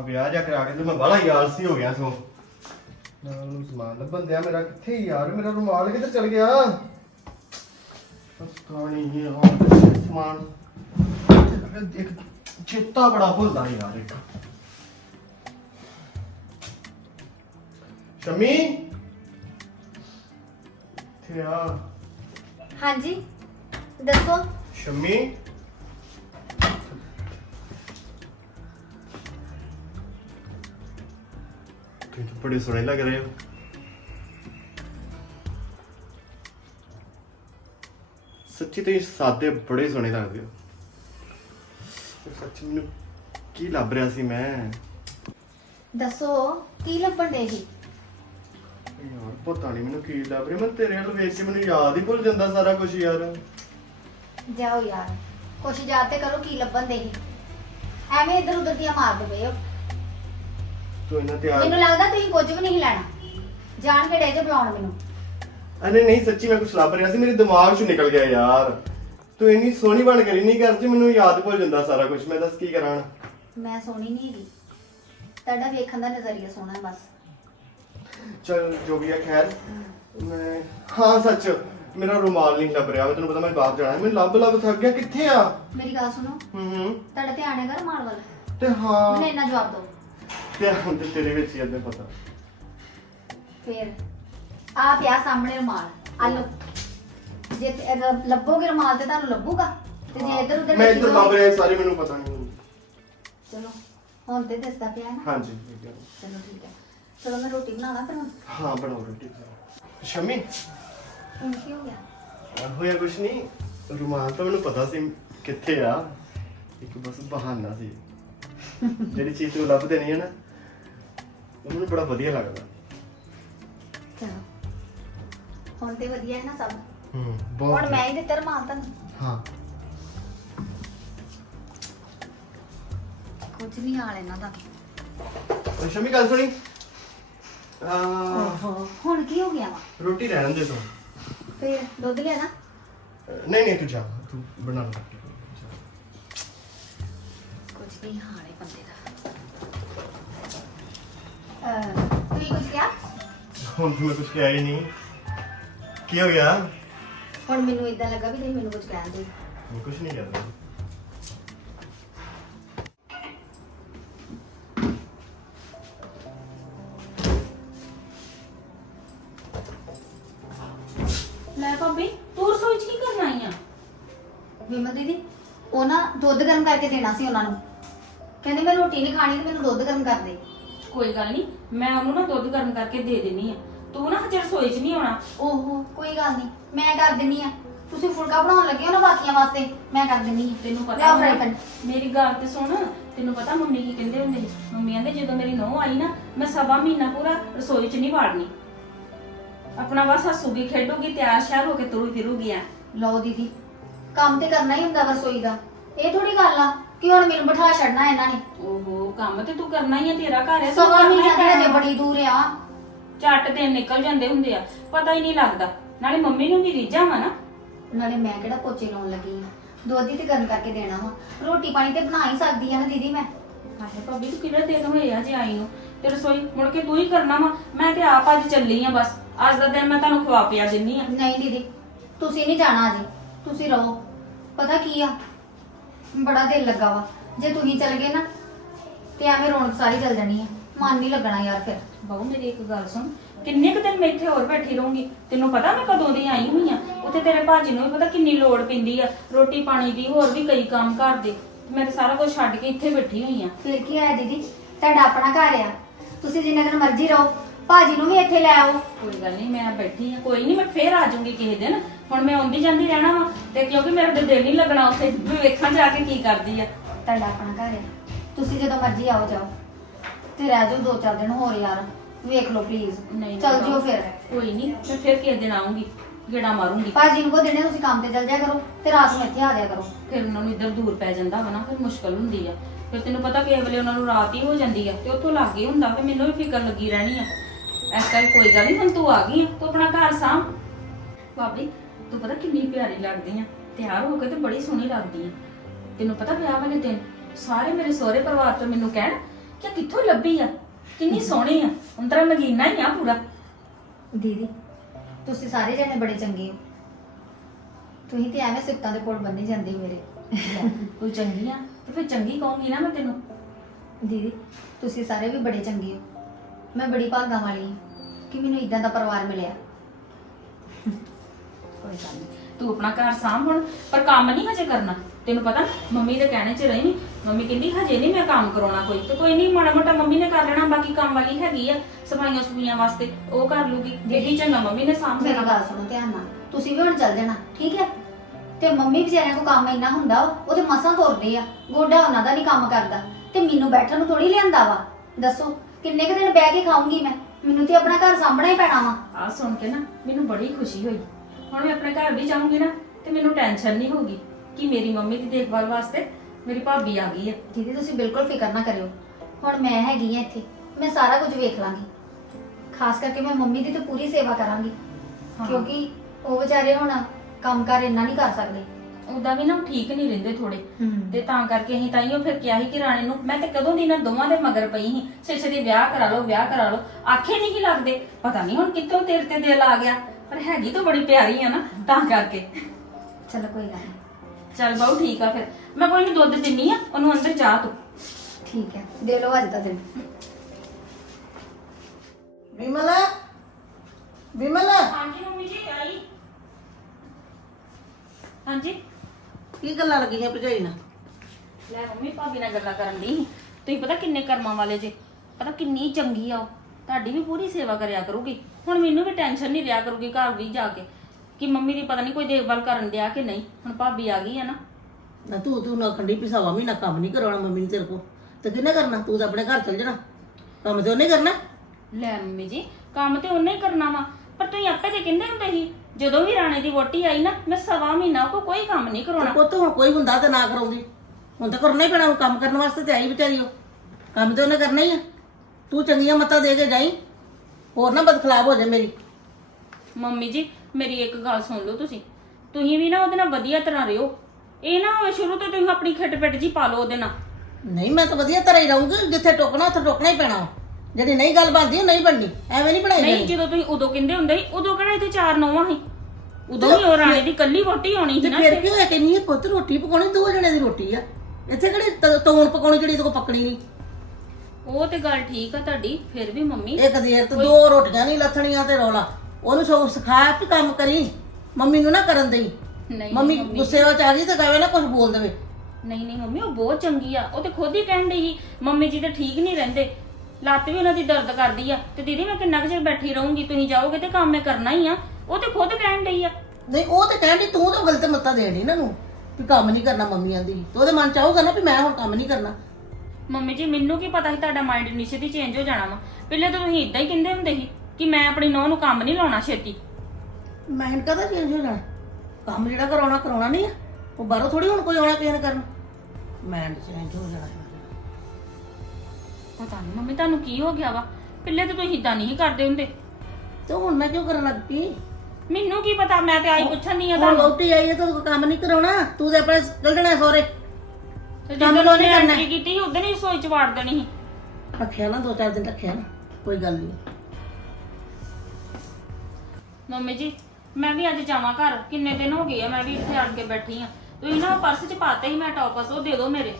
ਆ ਵਿਆਹ ਜਾ ਕਰਾ ਕੇ ਤੇ ਮੈਂ ਬੜਾ ਯਾਲਸੀ ਹੋ ਗਿਆ ਸੋ ਨਾਲ ਨੂੰ ਸਮਾਨ ਲੱਭਣ ਦਿਆ ਮੇਰਾ ਕਿੱਥੇ ਯਾਰ? ਮੇਰਾ ਰੁਮਾਲ ਕਿੱਧਰ ਚਲ ਗਿਆ? ਪਤਾ ਨਹੀਂ ਇਹ ਹੁਣ ਸਮਾਨ। ਇੱਕ ਚਿੱਤਾ ਬੜਾ ਭੁੱਲਦਾ ਯਾਰ ਇੱਕ। ਸ਼ਮੀ? ਤੇ ਆ। ਹਾਂਜੀ ਦੱਸੋ। ਸ਼ਮੀ? ਤਾਂ ਬੜੇ ਸੋਹਣੇ ਲੱਗ ਰਹੇ ਹੋ ਸੱਚੀ ਤੁਸੀਂ ਸਾਦੇ ਬੜੇ ਸੋਹਣੇ ਲੱਗਦੇ ਹੋ ਸੱਚ ਮੈਨੂੰ ਕੀ ਲੱਭ ਰਿਹਾ ਸੀ ਮੈਂ? ਦੱਸੋ ਕੀ ਲੱਭਣ ਦੇ ਸੀ? ਯਾਰ ਪਤਾ ਨਹੀਂ ਮੈਨੂੰ ਕੀ ਲੱਭ ਰਿਹਾ। ਮੈਂ ਤੇਰੇ ਵੱਲ ਵੇਖ ਕੇ ਮੈਨੂੰ ਯਾਦ ਹੀ ਭੁੱਲ ਜਾਂਦਾ ਸਾਰਾ ਕੁਝ ਯਾਰ। ਜਾਓ ਯਾਰ ਕੋਸ਼ਿਸ਼ ਯਾਦ ਤੇ ਕਰੋ ਕੀ ਲੱਭਣ ਦੇ ਸੀ। ਐਵੇਂ ਇੱਧਰ ਉੱਧਰ ਦੀਆਂ ਮਾਰਦੇ ਪਏ ਹੋ ਤੂੰ ਇਹਨਾਂ ਤਿਆਰ ਮੈਨੂੰ ਲੱਗਦਾ ਤੁਸੀਂ ਕੁਝ ਵੀ ਨਹੀਂ ਲੈਣਾ। ਜਾਣ ਕੇ ਡੇ ਜੇ ਬੁਲਾਉਣ ਮੈਨੂੰ। ਅਰੇ ਨਹੀਂ ਸੱਚੀ ਮੈਂ ਕੁਝ ਲੱਭ ਰਿਹਾ ਸੀ ਮੇਰੇ ਦਿਮਾਗ 'ਚੋਂ ਨਿਕਲ ਗਿਆ ਯਾਰ। ਤੂੰ ਇੰਨੀ ਸੋਹਣੀ ਬਣ ਕੇ ਨਹੀਂ ਕਰ ਚ ਮੈਨੂੰ ਯਾਦ ਭੁੱਲ ਜਾਂਦਾ ਸਾਰਾ ਕੁਝ ਮੈਂ ਦੱਸ ਕੀ ਕਰਾਂ ਹੁਣ? ਮੈਂ ਸੋਹਣੀ ਨਹੀਂ ਹੈਗੀ। ਤੁਹਾਡਾ ਵੇਖਣ ਦਾ ਨਜ਼ਰੀਆ ਸੋਹਣਾ ਹੈ ਬਸ। ਚੱਲ ਜੋ ਵੀ ਹੈ ਖੈਰ। ਮੈਂ ਹਾਂ ਸੱਚ। ਮੇਰਾ ਰੁਮਾਲ ਨਹੀਂ ਲੱਭ ਰਿਹਾ। ਮੈਂ ਤੈਨੂੰ ਪਤਾ ਮੈਂ ਬਾਹਰ ਜਾਣਾ ਹੈ। ਮੈਂ ਲੱਭ ਲੱਭ ਥੱਕ ਗਿਆ। ਕਿੱਥੇ ਆ? ਮੇਰੀ ਗੱਲ ਸੁਣੋ। ਹੂੰ ਹੂੰ। ਤੁਹਾਡਾ ਧਿਆਨ ਹੈਗਾ ਰਮਾਲ ਵੱਲ? ਤੇ ਹਾਂ। ਮੈਨੂੰ ਇੰਨਾ ਜਵਾਬ ਦਿਓ। ਤੇ ਹੁਣ ਤੇ ਤੇਰੇ ਵਿੱਚ ਹੀ ਅੱਦੇ ਪਤਾ। ਫੇਰ ਆ ਪਿਆ ਸਾਹਮਣੇ ਰਮਾਲ। ਆ ਲਓ। ਜੇ ਤੇ ਰ- ਲੱਭੋਗੇ ਰਮਾਲ ਤੇ ਤੁਹਾਨੂੰ ਲੱਭੂਗਾ? ਤੇ ਜੇ ਇੱਧਰ ਉੱਧਰ ਮੈਂ ਇੱਧਰ ਲੱਭ ਜਾਓਗੇ- ਰਿਹਾ ਸਾਰੇ ਮੈਨੂੰ ਪਤਾ ਨਹੀਂ ਚਲੋ ਹੁਣ ਤੇ ਦੱਸਦਾ ਪਿਆ ਨਾ। ਹਾਂਜੀ ਠੀਕ ਹੈ। ਚਲੋ ਠੀਕ ਹੈ। ਚਲੋ ਮੈਂ ਰੋਟੀ ਬਣਾਉਣਾ ਫਿਰ ਹੁਣ। ਹਾਂ ਬਣਾਓ ਰੋਟੀ। ਸ਼ਮੀ ਹੁਣ ਕੀ ਹੋ ਗਿਆ? ਹੋਇਆ ਕੁਛ ਨਹੀਂ। ਰੁਮਾਲ ਤਾਂ ਮੈਨੂੰ ਪਤਾ ਸੀ ਕਿੱਥੇ ਆ। ਇੱਕ ਬਸ ਬਹਾਨਾ ਸੀ। ਜਿਹੜੀ ਚੀਜ਼ ਤੂੰ ਲੱਭਦੇ ਨਹੀਂ ਹੈ ਨਾ ਉਹ ਮੈਨੂੰ ਬੜਾ ਵਧੀਆ ਲੱਗਦਾ। ਚਲੋ। ਹੁਣ ਤੇ ਵਧੀਆ ਹੈ ਨਾ ਸਭ। ਹੂੰ ਹੁਣ ਮੈਂ ਹੀ ਦਿੱਤਾ ਰਮਾਲ ਤੁਹਾਨੂੰ। ਹਾਂ। ਕੁਝ ਨਹੀਂ ਹਾਲ ਇਹਨਾਂ ਦਾ। ਓਏ ਸ਼ਮੀ ਗੱਲ ਸੁਣੀ? ਆ ਓਹੋ ਹੁਣ ਕੀ ਹੋ ਗਿਆ ਵਾ? ਰੋਟੀ ਰਹਿਣ ਦੇ ਤੂੰ। ਫੇਰ ਦੁੱਧ ਲਿਆ ਨਾ? ਨਹੀਂ ਨਹੀਂ ਤੂੰ ਜਾ ਤੂੰ ਬਣਾ ਲੈ ਕੁਝ ਨਹੀਂ ਹਾਲ ਹੈ ਬੰਦੇ ਦਾ। ਤੁਸੀਂ ਕੁਝ ਕਿਹਾ ਹੁਣ ਤੂੰ ਮੈਂ ਕੁਝ ਕਿਹਾ ਹੀ ਨਹੀਂ। ਕੀ ਹੋ ਗਿਆ? ਹੁਣ ਮੈਨੂੰ ਇਦਾਂ ਲੱਗਾ ਵੀ ਤੁਸੀਂ ਮੈਨੂੰ ਕੁਝ ਕਹਿੰਦੇ ਮੈਂ ਕੁਝ ਨਹੀਂ ਕਰਦਾ ਲੈ ਭਾਬੀ ਤੂੰ ਰਸੋਈ ਚ ਕੀ ਕਰਨ ਆਈ ਆ? ਵਿਮਲ ਦੀਦੀ ਉਹ ਨਾ ਦੁੱਧ ਗਰਮ ਕਰਕੇ ਦੇਣਾ ਸੀ ਉਹਨਾਂ ਨੂੰ। ਕਹਿੰਦੇ ਮੈਂ ਰੋਟੀ ਨਹੀਂ ਖਾਣੀ ਤੇ ਮੈਨੂੰ ਦੁੱਧ ਗਰਮ ਕਰ ਦੇ। ਕੋਈ ਗੱਲ ਨਹੀਂ ਮੈਂ ਉਹਨੂੰ ਨਾ ਦੁੱਧ ਗਰਮ ਕਰਕੇ ਦੇ ਦਿੰਨੀ ਆ। ਤੂੰ ਨਾ ਹਜੇ ਰਸੋਈ ਚ ਨਹੀਂ ਆਉਣਾ। ਓਹੋ ਕੋਈ ਗੱਲ ਨਹੀਂ ਮੈਂ ਕਰ ਦਿੰਨੀ ਆ। ਤੁਸੀਂ ਫੁਲਕਾ ਬਣਾਉਣ ਲੱਗੇ ਹੋ ਨਾ ਬਾਕੀਆਂ ਵਾਸਤੇ ਮੈਂ ਕਰ ਦਿੰਨੀ ਆ। ਤੈਨੂੰ ਪਤਾ ਹੋਣਾ-। ਮੇਰੀ ਗੱਲ ਤੇ ਸੁਣ ਤੈਨੂੰ ਪਤਾ ਮੰਮੀ ਕੀ ਕਹਿੰਦੇ ਹੁੰਦੇ ਸੀ? ਮੰਮੀ ਕਹਿੰਦੇ ਜਦੋਂ ਮੇਰੀ ਨੂੰਹ ਆਈ ਨਾ ਮੈਂ ਸਵਾ ਮਹੀਨਾ ਪੂਰਾ ਰਸੋਈ ਚ ਨਹੀਂ ਵਾੜਨੀ। ਆਪਣਾ ਬਸ ਹੱਸੂਗੀ ਖੇਡੂਗੀ ਤਿਆਰ ਸ਼ਿਆਰ ਹੋ ਕੇ ਤੁਰੂ ਫਿਰੂਗੀ ਆ ਲਓ ਦੀਦੀ ਕੰਮ ਤੇ ਕਰਨਾ ਹੀ ਹੁੰਦਾ ਵਾ ਰਸੋਈ ਦਾ। ਇਹ ਥੋੜੀ ਗੱਲ ਆ ਕਿ ਹੁਣ ਮੈਨੂੰ ਬਿਠਾ ਛੱਡਣਾ ਇਹਨਾਂ ਨੇ। ਓਹੋ ਕੰਮ ਤੇ ਤੂੰ ਕਰਨਾ ਹੀ ਆ ਤੇਰਾ ਘਰ ਹੈ ਤੂੰ ਸਵਾ ਕਰਨਾ ਹੀ ਮਹੀਨਾ ਤੇ ਬੜੀ ਦੂਰ ਆ। ਝੱਟ ਦਿਨ ਨਿਕਲ ਜਾਂਦੇ ਹੁੰਦੇ ਆ ਪਤਾ ਹੀ ਨਹੀਂ ਲੱਗਦਾ। ਨਾਲੇ ਮੰਮੀ ਨੂੰ ਵੀ ਰੀਝਾਂ ਵਾ ਨਾ। ਨਾਲੇ ਮੈਂ ਕਿਹੜਾ ਪੋਚੇ ਲਾਉਣ ਲੱਗੀ ਆ। ਦੁੱਧ ਹੀ ਤੇ ਗਰਮ ਕਰਕੇ ਦੇਣਾ ਵਾ। ਰੋਟੀ ਪਾਣੀ ਤੇ ਬਣਾ ਹੀ ਸਕਦੀ ਆ ਨਾ ਦੀਦੀ ਮੈਂ। ਆਹੇ ਭਾਬੀ ਤੂੰ ਕਿਹੜੇ ਦਿਨ ਹੋਏ ਆ ਜੇ ਆਈ ਨੂੰ? ਤੇ ਰਸੋਈ ਮੁੜ ਕੇ ਤੂੰ ਹੀ ਕਰਨਾ ਵਾ। ਮੈਂ ਤੇ ਆਪ ਅੱਜ ਚੱਲੀ ਆ ਬਸ। ਅੱਜ ਦਾ ਦਿਨ ਮੈਂ ਤੁਹਾਨੂੰ ਖਵਾ ਪਿਆ ਦਿੰਨੀ ਆ। ਨਹੀਂ ਦੀਦੀ ਤੁਸੀਂ ਨਹੀਂ ਜਾਣਾ ਅਜੇ। ਤੁਸੀਂ ਰਹੋ। ਪਤਾ ਕੀ ਆ? ਬੜਾ ਦਿਲ ਲੱਗਾ ਵਾ। ਜੇ ਤੁਸੀਂ ਚਲ ਗਏ ਨਾ ਤੇ ਐਵੇਂ ਰੌਣਕ ਸਾਰੀ ਚੱਲ ਜਾਣੀ ਆ। ਮਨ ਨਹੀਂ ਲੱਗਣਾ ਯਾਰ ਫਿਰ। ਬਾਬੂ ਮੇਰੀ ਇੱਕ ਗੱਲ ਸੁਣ। ਕਿੰਨੇ ਕੁ ਦਿਨ ਮੈਂ ਇੱਥੇ ਹੋਰ ਬੈਠੀ ਰਹੂੰਗੀ? ਤੈਨੂੰ ਪਤਾ ਮੈਂ ਕਦੋਂ ਦੀ ਆਈ ਹੋਈ ਆ? ਉੱਥੇ ਤੇਰੇ ਭਾਜੀ ਨੂੰ ਵੀ ਪਤਾ ਕਿੰਨੀ ਲੋੜ ਪੈਂਦੀ ਆ। ਰੋਟੀ ਪਾਣੀ ਦੀ ਹੋਰ ਵੀ ਕਈ ਕੰਮ ਘਰ ਦੇ। ਮੈਂ ਤੇ ਸਾਰਾ ਕੁਝ ਛੱਡ ਕੇ ਇੱਥੇ ਬੈਠੀ ਹੋਈ ਆ। ਫਿਰ ਕੀ ਹੋਇਆ ਦੀਦੀ? ਤੁਹਾਡਾ ਆਪਣਾ ਘਰ ਆ। ਤੁਸੀਂ ਜਿੰਨਾ ਦਿਨ ਮਰਜ਼ੀ ਰਹੋ। ਭਾਜੀ ਨੂੰ ਵੀ ਇੱਥੇ ਲੈ ਆਓ। ਕੋਈ ਗੱਲ ਨਹੀਂ ਮੈਂ ਬੈਠੀ ਆ ਕੋਈ ਨਹੀਂ ਮੈਂ ਫੇਰ ਆ ਜਾਊਂਗੀ ਕਿਸੇ ਦਿਨ। ਹੁਣ ਮੈਂ ਆਉਂਦੀ ਜਾਂਦੀ ਰਹਿਣਾ ਵਾ ਤੇ ਕਿਉਂਕਿ ਮੇਰੇ ਤੇ ਦਿਲ ਨਹੀਂ ਲੱਗਣਾ ਉੱਥੇ। ਵੀ ਵੇਖਾਂ ਜਾ ਕੇ ਕੀ ਕਰਦੀ ਆ। ਤੁਹਾਡਾ ਆਪਣਾ ਘਰ ਆ। ਤੁਸੀਂ ਜਦੋਂ ਮਰਜ਼ੀ ਆਓ ਜਾਓ। ਤੇ ਰਹਿ ਜਾਓ ਦੋ ਚਾਰ ਦਿਨ ਹੋਰ ਯਾਰ। ਵੇਖ ਲਓ ਪਲੀਜ਼ ਨਹੀਂ ਚੱਲ ਜਿਓ ਫਿਰ। ਕੋਈ ਨਹੀਂ ਮੈਂ ਫਿਰ ਕਿਸੇ ਦਿਨ ਆਉਂਗੀ ਗੇੜਾ ਮਾਰੂੰਗੀ। ਭਾਜੀ ਨੂੰ ਕੋ ਦਿਨੇ ਤੁਸੀਂ ਕੰਮ ਤੇ ਚੱਲ ਜਾਇਆ ਕਰੋ ਤੇ ਰਾਤ ਨੂੰ ਇੱਥੇ ਆ ਜਾਇਆ ਕਰੋ। ਫਿਰ ਉਹਨਾਂ ਨੂੰ ਇੱਧਰ ਦੂਰ ਪੈ ਜਾਂਦਾ ਵਾ ਨਾ ਫਿਰ ਮੁਸ਼ਕਲ ਹੁੰਦੀ ਆ। ਫਿਰ ਤੈਨੂੰ ਪਤਾ ਕਿਸੇ ਵੇਲੇ ਉਹਨਾਂ ਨੂੰ ਰਾਤ ਹੀ ਹੋ ਜਾਂਦੀ ਆ ਤੇ ਉੱਥੋਂ ਲੱਗੇ ਹੁੰਦਾ ਫਿਰ ਮੈਨੂੰ ਵੀ ਫਿਕਰ ਲੱਗੀ ਰਹਿਣੀ ਆ। ਇਸ ਕਰਕੇ ਕੋਈ ਗੱਲ ਨਹੀਂ ਹੁਣ ਤੂੰ ਆ ਗਈ ਆ ਤੂੰ ਆਪਣਾ ਘਰ ਸਾਂਭ। ਭਾਬੀ ਤੂੰ ਪਤਾ ਕਿੰਨੀ ਪਿਆਰੀ ਲੱਗਦੀ ਆ ਤਿਆਰ ਹੋ ਕੇ ਤੇ ਬੜੀ ਸੋਹਣੀ ਲੱਗਦੀ ਆ। ਤੈਨੂੰ ਪਤਾ ਵਿਆਹ ਵਾਲੇ ਦਿਨ ਸਾਰੇ ਮੇਰੇ ਸਹੁਰੇ ਪਰਿਵਾਰ ਤੋਂ ਮੈਨੂੰ ਕਹਿਣ ਕਿ ਕਿੱਥੋਂ ਲੱਭੀ ਆ ਕਿੰਨੀ ਸੋਹਣੀ ਆ ਅੰਦਰਾਂ ਨਗੀਨਾ ਹੀ ਆ ਪੂਰਾ। ਦੀਦੀ ਤੁਸੀਂ ਸਾਰੇ ਜਣੇ ਬੜੇ ਚੰਗੇ ਹੋ। ਤੁਸੀਂ ਤੇ ਐਵੇਂ ਸਿੱਕਾਂ ਦੇ ਪੁੱਲ ਬੰਨੇ ਜਾਂਦੇ ਮੇਰੇ। ਕੋਈ ਚੰਗੀ ਆ ਤੇ ਫਿਰ ਚੰਗੀ ਕਹੂੰਗੀ ਨਾ ਮੈਂ ਤੈਨੂੰ। ਦੀਦੀ ਤੁਸੀਂ ਸਾਰੇ ਵੀ ਬੜੇ ਚੰਗੇ ਹੋ। ਮੈਂ ਬੜੀ ਭਾਗਾਂ ਵਾਲੀ ਹਾਂ ਕਿ ਮੈਨੂੰ ਇਦਾਂ ਦਾ ਪਰਿਵਾਰ ਮਿਲਿਆ। ਕੋਈ ਗੱਲ ਨਹੀਂ। ਤੂੰ ਆਪਣਾ ਘਰ ਸਾਂਭ ਹੁਣ ਪਰ ਕੰਮ ਨਹੀਂ ਹਜੇ ਕਰਨਾ। ਤੈਨੂੰ ਪਤਾ ਮੰਮੀ ਦੇ ਕਹਿਣੇ 'ਚ ਰਹੀ ਮੰਮੀ ਕਹਿੰਦੀ ਹਜੇ ਨਹੀਂ ਮੈਂ ਕੰਮ ਕਰਾਉਣਾ ਕੋਈ। ਤੇ ਕੋਈ ਨਹੀਂ ਮਾੜਾ ਮੋਟਾ ਮੰਮੀ ਨੇ ਕਰ ਲੈਣਾ ਬਾਕੀ ਕੰਮ ਵਾਲੀ ਹੈਗੀ ਆ ਸਫਾਈਆਂ ਸੁਫਾਈਆਂ ਵਾਸਤੇ ਉਹ ਕਰ ਲੂਗੀ। ਜਿਹੜੀ ਚੰਗਾ ਮੰਮੀ ਨੇ ਸਾਂਭ ਮੇਰੀ ਲੈਣਾ। ਗੱਲ ਸੁਣੋ ਧਿਆਨ ਨਾਲ। ਤੁਸੀਂ ਵੀ ਹੁਣ ਚੱਲ ਜਾਣਾ ਠੀਕ ਹੈ? ਤੇ ਮੰਮੀ ਵਿਚਾਰਿਆਂ ਕੋ ਕੰਮ ਇੰਨਾ ਹੁੰਦਾ ਵਾ ਉਹਦੇ ਮਸਾਂ ਤੁਰਦੇ ਆ। ਗੋਡਾ ਉਹਨਾਂ ਦਾ ਨਹੀਂ ਕੰਮ ਕਰਦਾ। ਤੇ ਮੈਨੂੰ ਬੈਠਣ ਨੂੰ ਥੋੜੀ ਲਿਆਂਦਾ ਵਾ। ਦੱਸੋ ਕਿੰਨੇ ਕੁ ਦਿਨ ਬਹਿ ਕੇ ਖਾਊਂਗੀ ਮੈਂ? ਮੈਨੂੰ ਤੇ ਆਪਣਾ ਘਰ ਸਾਂਭਣਾ ਹੀ ਪੈਣਾ ਵਾ। ਆ ਸੁਣ ਕੇ ਨਾ ਮੈਨੂੰ ਬੜੀ ਖੁਸ਼ੀ ਹੋਈ। ਹੁਣ ਮੈਂ ਆਪਣੇ ਘਰ ਵੀ ਜਾਊਂਗੀ ਨਾ ਤੇ ਮੈਨੂੰ ਟੈਨਸ਼ਨ ਨਹੀਂ ਹੋਗੀ ਕਿ ਮੇਰੀ ਮੰਮੀ ਦੀ ਦੇਖਭਾਲ ਵਾਸਤੇ ਮੇਰੀ ਭਾਬੀ ਆ ਗਈ ਹੈ ਦੀਦੀ ਤੁਸੀਂ ਬਿਲਕੁਲ ਫਿਕਰ ਨਾ ਕਰਿਓ। ਹੁਣ ਮੈਂ ਹੈਗੀ ਆ ਇੱਥੇ ਮੈਂ ਸਾਰਾ ਕੁਝ ਵੇਖ ਲਾਂਗੀ। ਖਾਸ ਕਰਕੇ ਮੈਂ ਮੰਮੀ ਦੀ ਤੇ ਪੂਰੀ ਸੇਵਾ ਕਰਾਂਗੀ। ਹਾਂ। ਕਿਉਂਕਿ ਉਹ ਵਿਚਾਰੇ ਹੁਣ ਕੰਮਕਾਰ ਇੰਨਾ ਨਹੀਂ ਕਰ ਸਕਦੇ। ਉਦਾਂ ਵੀ ਨਾ ਉਹ ਠੀਕ ਨਹੀਂ ਰਹਿੰਦੇ ਥੋੜੇ ਤੇ ਤਾਂ ਕਰਕੇ ਅਸੀਂ ਤਾਈਓ ਫਿਰ ਕਿਹਾ ਸੀ ਕਿ ਰਾਣੇ ਨੂੰ ਮੈਂ ਤੇ ਕਦੋਂ ਦੀ ਨਾ ਦੋਵਾਂ ਦੇ ਮਗਰ ਪਈ ਸੀ ਛੇ ਛੇ ਵਿਆਹ ਕਰਾ ਲਓ ਵਿਆਹ ਕਰਾ ਲਓ ਆਖੇ ਨਹੀਂ ਕੀ ਲੱਗਦੇ। ਪਤਾ ਨਹੀਂ ਹੁਣ ਕਿੱਥੋਂ ਤੇਰੇ ਤੇ ਦਿਲ ਆ ਗਿਆ ਪਰ ਹੈਗੀ ਤਾਂ ਬੜੀ ਪਿਆਰੀ ਆ ਨਾ ਤਾਂ ਕਰਕੇ। ਚਲੋ ਕੋਈ ਗੱਲ ਨਹੀਂ। ਚੱਲ ਬਾਊ ਠੀਕ ਆ ਫਿਰ। ਮੈਂ ਕੋਈ ਨਹੀਂ ਦੁੱਧ ਦਿੰਨੀ ਆ ਉਹਨੂੰ ਅੰਦਰ ਚਾਹ ਤੂੰ। ਠੀਕ ਹੈ ਦੇ ਲਓ ਅੱਜ ਦਾ ਦਿਨ। ਵਿਮਲ? ਵਿਮਲ? ਹਾਂਜੀ ਮੰਮੀ ਜੀ ਆਈ। ਹਾਂਜੀ? ਕੀ ਗੱਲਾਂ ਲੱਗੀਆਂ ਭਜਾਈ ਨਾਲ? ਲੈ ਮੰਮੀ ਭਾਬੀ ਨਾਲ ਗੱਲਾਂ ਕਰਨ ਦੀ ਤੁਸੀਂ ਪਤਾ ਕਿੰਨੇ ਕਰਮਾਂ ਵਾਲੇ ਜੇ? ਪਤਾ ਕਿੰਨੀ ਚੰਗੀ ਆ ਉਹ। ਤੁਹਾਡੀ ਵੀ ਪੂਰੀ ਸੇਵਾ ਕਰਿਆ ਕਰੂਗੀ। ਹੁਣ ਮੈਨੂੰ ਵੀ ਟੈਨਸ਼ਨ ਨਹੀਂ ਰਿਆ ਕਰੂਗੀ ਘਰ ਵੀ ਜਾ ਕੇ। ਕਿ ਮੰਮੀ ਦੀ ਪਤਾ ਨਹੀਂ ਕੋਈ ਦੇਖਭਾਲ ਕਰਨ ਦਿਆ ਕਿ ਨਹੀਂ। ਹੁਣ ਭਾਬੀ ਆ ਗਈ ਆ ਨਾ। ਨਾ ਤੂੰ ਤੂੰ ਨਾ ਖੰਡੀ ਪਿਸਾਵਾ ਮਹੀਨਾ ਕੰਮ ਨਹੀਂ ਕਰਾਉਣਾ ਮੰਮੀ ਨੇ ਤੇਰੇ ਕੋ ਤੇ ਕਿੰਨੇ ਕਰਨਾ? ਤੂੰ ਤਾਂ ਆਪਣੇ ਘਰ ਚਲ ਜਾਣਾ। ਕੰਮ ਤੇ ਉਹਨੇ ਕਰਨਾ? ਲੈ ਮੰਮੀ ਜੀ ਕੰਮ ਤੇ ਉਹਨੇ ਹੀ ਕਰਨਾ ਵਾ। ਪਰ ਤੁਸੀਂ ਆਪੇ ਤੇ ਕਹਿੰਦੇ ਹੁੰਦੇ ਸੀ ਜਦੋਂ ਵੀ ਰਾਣੇ ਦੀ ਵੋਟੀ ਆਈ ਨਾ ਮੈਂ ਸਵਾ ਮਹੀਨਾ ਕੋ ਕੋਈ ਕੰਮ ਨਹੀਂ ਕਰਾਉਣਾ। ਪੁੱਤ ਹੁਣ ਕੋਈ ਹੁੰਦਾ ਤੇ ਨਾ ਕਰਾਉਂਦੀ। ਹੁਣ ਤਾਂ ਕਰਨਾ ਹੀ ਪੈਣਾ ਹੁਣ ਕੰਮ ਕਰਨ ਵਾਸਤੇ ਤੇ ਆਈ ਵਿਚਾਰੀ ਉਹ। ਕੰਮ ਤੇ ਉਹਨੇ ਕਰਨਾ ਹੀ ਆ। ਤੂੰ ਚੰਗੀਆਂ ਮੱਤਾਂ ਦੇ ਕੇ ਜਾਈ ਹੋਰ ਨਾ ਬਦਖਲਾਬ ਹੋ ਜਾ ਮੇਰੀ। ਮੰਮੀ ਜੀ ਮੇਰੀ ਇੱਕ ਗੱਲ ਸੁਣ ਲਓ ਤੁਸੀਂ। ਤੁਸੀਂ ਵੀ ਨਾ ਉਹਦੇ ਨਾਲ ਵਧੀਆ ਤਰ੍ਹਾਂ ਰਿਓ ਇਹ ਨਾ ਹੋਵੇ ਸ਼ੁਰੂ ਤੋਂ ਤੁਸੀਂ ਆਪਣੀ ਖਿੱਟ-ਪਿੱਟ ਜੀ ਪਾ ਲਓ ਉਹਦੇ ਨਾਲ। ਨਹੀਂ ਮੈਂ ਤਾਂ ਵਧੀਆ ਤਰ੍ਹਾਂ ਹੀ ਰਹੂੰਗੀ ਜਿੱਥੇ ਟੋਕਣਾ ਉੱਥੇ ਟੋਕਣਾ ਹੀ ਪੈਣਾ। ਜਿਹੜੀ ਨਹੀਂ ਗੱਲ ਬਣਦੀ ਉਹ ਨਹੀਂ ਬਣਨੀ। ਐਵੇਂ ਨਹੀਂ ਬਣਾਈ ਨਹੀਂ ਜਾਣੀ। ਜਦੋਂ ਤੁਸੀਂ ਉਦੋਂ ਕਹਿੰਦੇ ਹੁੰਦੇ ਸੀ ਉਦੋਂ ਕਿਹੜਾ ਇੱਥੇ ਚਾਰ ਨੌਵਾਂ ਸੀ? ਉਦੋਂ ਵੀ ਉਹ ਰਾਣੇ ਦੀ ਕੱਲੀ ਵੋਟੀ ਹੋਣੀ ਸੀ ਤੇ ਨਾ ਫਿਰ ਕੀ ਹੋਇਆ ਕਿ ਨਹੀਂ ਪੁੱਤ ਰੋਟੀ ਪਕਾਉਣੀ ਦੋ ਜਣੇ ਦੀ ਰੋਟੀ ਆ। ਇੱਥੇ ਕਿਹੜੀ ਤ- ਤੌਣ ਪਕਾਉਣੀ ਜਿਹੜੀ ਕੋ ਪੱਕਣੀ ਨਹੀਂ? ਉਹ ਤੇ ਗੱਲ ਠੀਕ ਆ ਤੁਹਾਡੀ ਫਿਰ ਵੀ ਮੰਮੀ ਇੱਕ ਦੇਰ ਤੇ ਦੋ ਰੋਟੀਆਂ ਨਹੀਂ ਲੱਥਣੀਆਂ ਤੇ ਰੌਲਾ। ਉਹਨੂੰ ਸਗੋਂ ਸਿਖਾ ਵੀ ਕੰਮ ਕਰੀ। ਮੰਮੀ ਨੂੰ ਨਾ ਕਰਨ ਦੇਈ। ਨਹੀਂ ਮੰਮੀ ਗੁੱਸੇ ਵਿੱਚ ਆ ਗਈ ਤੇ ਕਹਵੇ ਨਾ ਕੁਝ ਬੋਲ ਦੇਵੇ। ਨਹੀਂ ਨਹੀਂ ਮੰਮੀ ਉਹ ਬਹੁਤ ਚੰਗੀ ਆ। ਉਹ ਤੇ ਖੁਦ ਹੀ ਕਹਿਣ ਡਈ ਸੀ ਮੰਮੀ ਜੀ ਤੇ ਠੀਕ ਨਹੀਂ ਰਹਿੰਦੇ। ਲੱਤ ਵੀ ਉਹਨਾਂ ਦੀ ਦਰਦ ਕਰਦੀ ਆ। ਤੇ ਦੀਦੀ ਮੈਂ ਕਿੰਨਾ ਕੁ ਚਿਰ ਬੈਠੀ ਰਹੂੰਗੀ? ਤੁਸੀਂ ਜਾਓਗੇ ਤੇ ਕੰਮ ਮੈਂ ਕਰਨਾ ਹੀ ਆ। ਉਹ ਤੇ ਖੁਦ ਕਹਿਣ ਡਈ ਆ। ਨਹੀਂ ਉਹ ਤੇ ਕਹਿੰਦੀ ਤੂੰ ਤਾਂ ਗਲਤ ਮੱਤਾ ਦੇਣੀ ਇਹਨਾਂ ਨੂੰ ਵੀ ਕੰਮ ਨਹੀਂ ਕਰਨਾ ਮੰਮੀ ਆਂਦੀ। ਤੇ ਉਹਦੇ ਮਨ ਚ ਆਊਗਾ ਨਾ ਵੀ ਮੈਂ ਹੁਣ ਕੰਮ ਨਹੀਂ ਕਰਨਾ। ਮੰਮੀ ਜੀ ਮੈਨੂੰ ਕੀ ਪਤਾ ਸੀ ਤੁਹਾਡਾ ਮਾਈਂਡ ਨਿਸ਼ਚਿਤ ਹੀ ਚੇਂਜ ਹੋ ਜਾਣਾ ਵਾ? ਪਹਿਲੇ ਤਾਂ ਤੁਸੀਂ ਇਦਾਂ ਹੀ ਕਹਿੰਦੇ ਹੁੰਦੇ ਸੀ ਕਿ ਮੈਂ ਆਪਣੀ ਨੌਂ ਨੂੰ ਕੰਮ ਨਹੀਂ ਲਾਉਣਾ ਛੇਤੀ। ਮਾਈਂਡ ਕਦਾ ਚੇਂਜ ਹੋ ਜਾਣਾ? ਕੰਮ ਜਿਹੜਾ ਕਰਾਉਣਾ ਕਰਾਉਣਾ ਨਹੀਂ ਆ। ਉਹ ਬਾਹਰੋਂ ਥੋੜੀ ਹੁਣ ਕੋਈ ਆਉਣਾ ਕਿਸੇ ਨੇ ਕਰਨ। ਮਾਈਂਡ ਚੇਂਜ ਹੋ ਜਾਣਾ। ਪਤਾ ਨਹੀਂ ਮੰਮੀ ਤੁਹਾਨੂੰ ਕੀ ਹੋ ਗਿਆ ਵਾ? ਪਹਿਲੇ ਤਾਂ ਤੁਸੀਂ ਇਦਾਂ ਨਹੀਂ ਕਰਦੇ ਹੁੰਦੇ। ਤੇ ਹੁਣ ਮੈਂ ਕਿਉਂ ਕਰਨ ਲੱਗ ਪਈ? ਮੈਨੂੰ ਕੀ ਪਤਾ ਮੈਂ ਤੇ ਆਈ ਪੁੱਛਣ ਨਹੀਂ ਆ ਹੁਣ ਤੁਹਾਨੂੰ ਆਈ ਹੈ ਤਾਂ ਤੂੰ ਕੰਮ ਨਹੀਂ ਕਰਾਉਣਾ ਤੂੰ ਤੇ ਆਪਣੇ ਚੱਲ ਜਾਣਾ ਸੋਰੇ ਤੇ ਕੰਮ ਜਦੋਂ ਉਹਨੇ ਕਰਨਾ। ਐਂਟਰੀ ਕੀਤੀ ਸੀ ਉਦੋਂ ਹੀ ਸੋਈ ਚ ਵਾੜ ਦੇਣੀ ਸੀ। ਰੱਖਿਆ ਨਾ ਦੋ ਚਾਰ ਦਿਨ ਰੱਖਿਆ ਨਾ ਕੋਈ ਗੱਲ ਨਹੀਂ। ਮੰਮੀ ਜੀ ਮੈਂ ਵੀ ਅੱਜ ਜਾਵਾਂ ਘਰ ਕਿੰਨੇ ਦਿਨ ਹੋ ਗਏ ਆ ਮੈਂ ਵੀ ਇੱਥੇ ਆਣ ਕੇ ਬੈਠੀ ਆ। ਤੁਸੀਂ ਨਾ ਪਰਸ ਚ ਪਾਤੇ ਸੀ ਮੈਂ ਟੌਪਸ ਉਹ ਦੇ ਦਿਓ ਮੇਰੇ।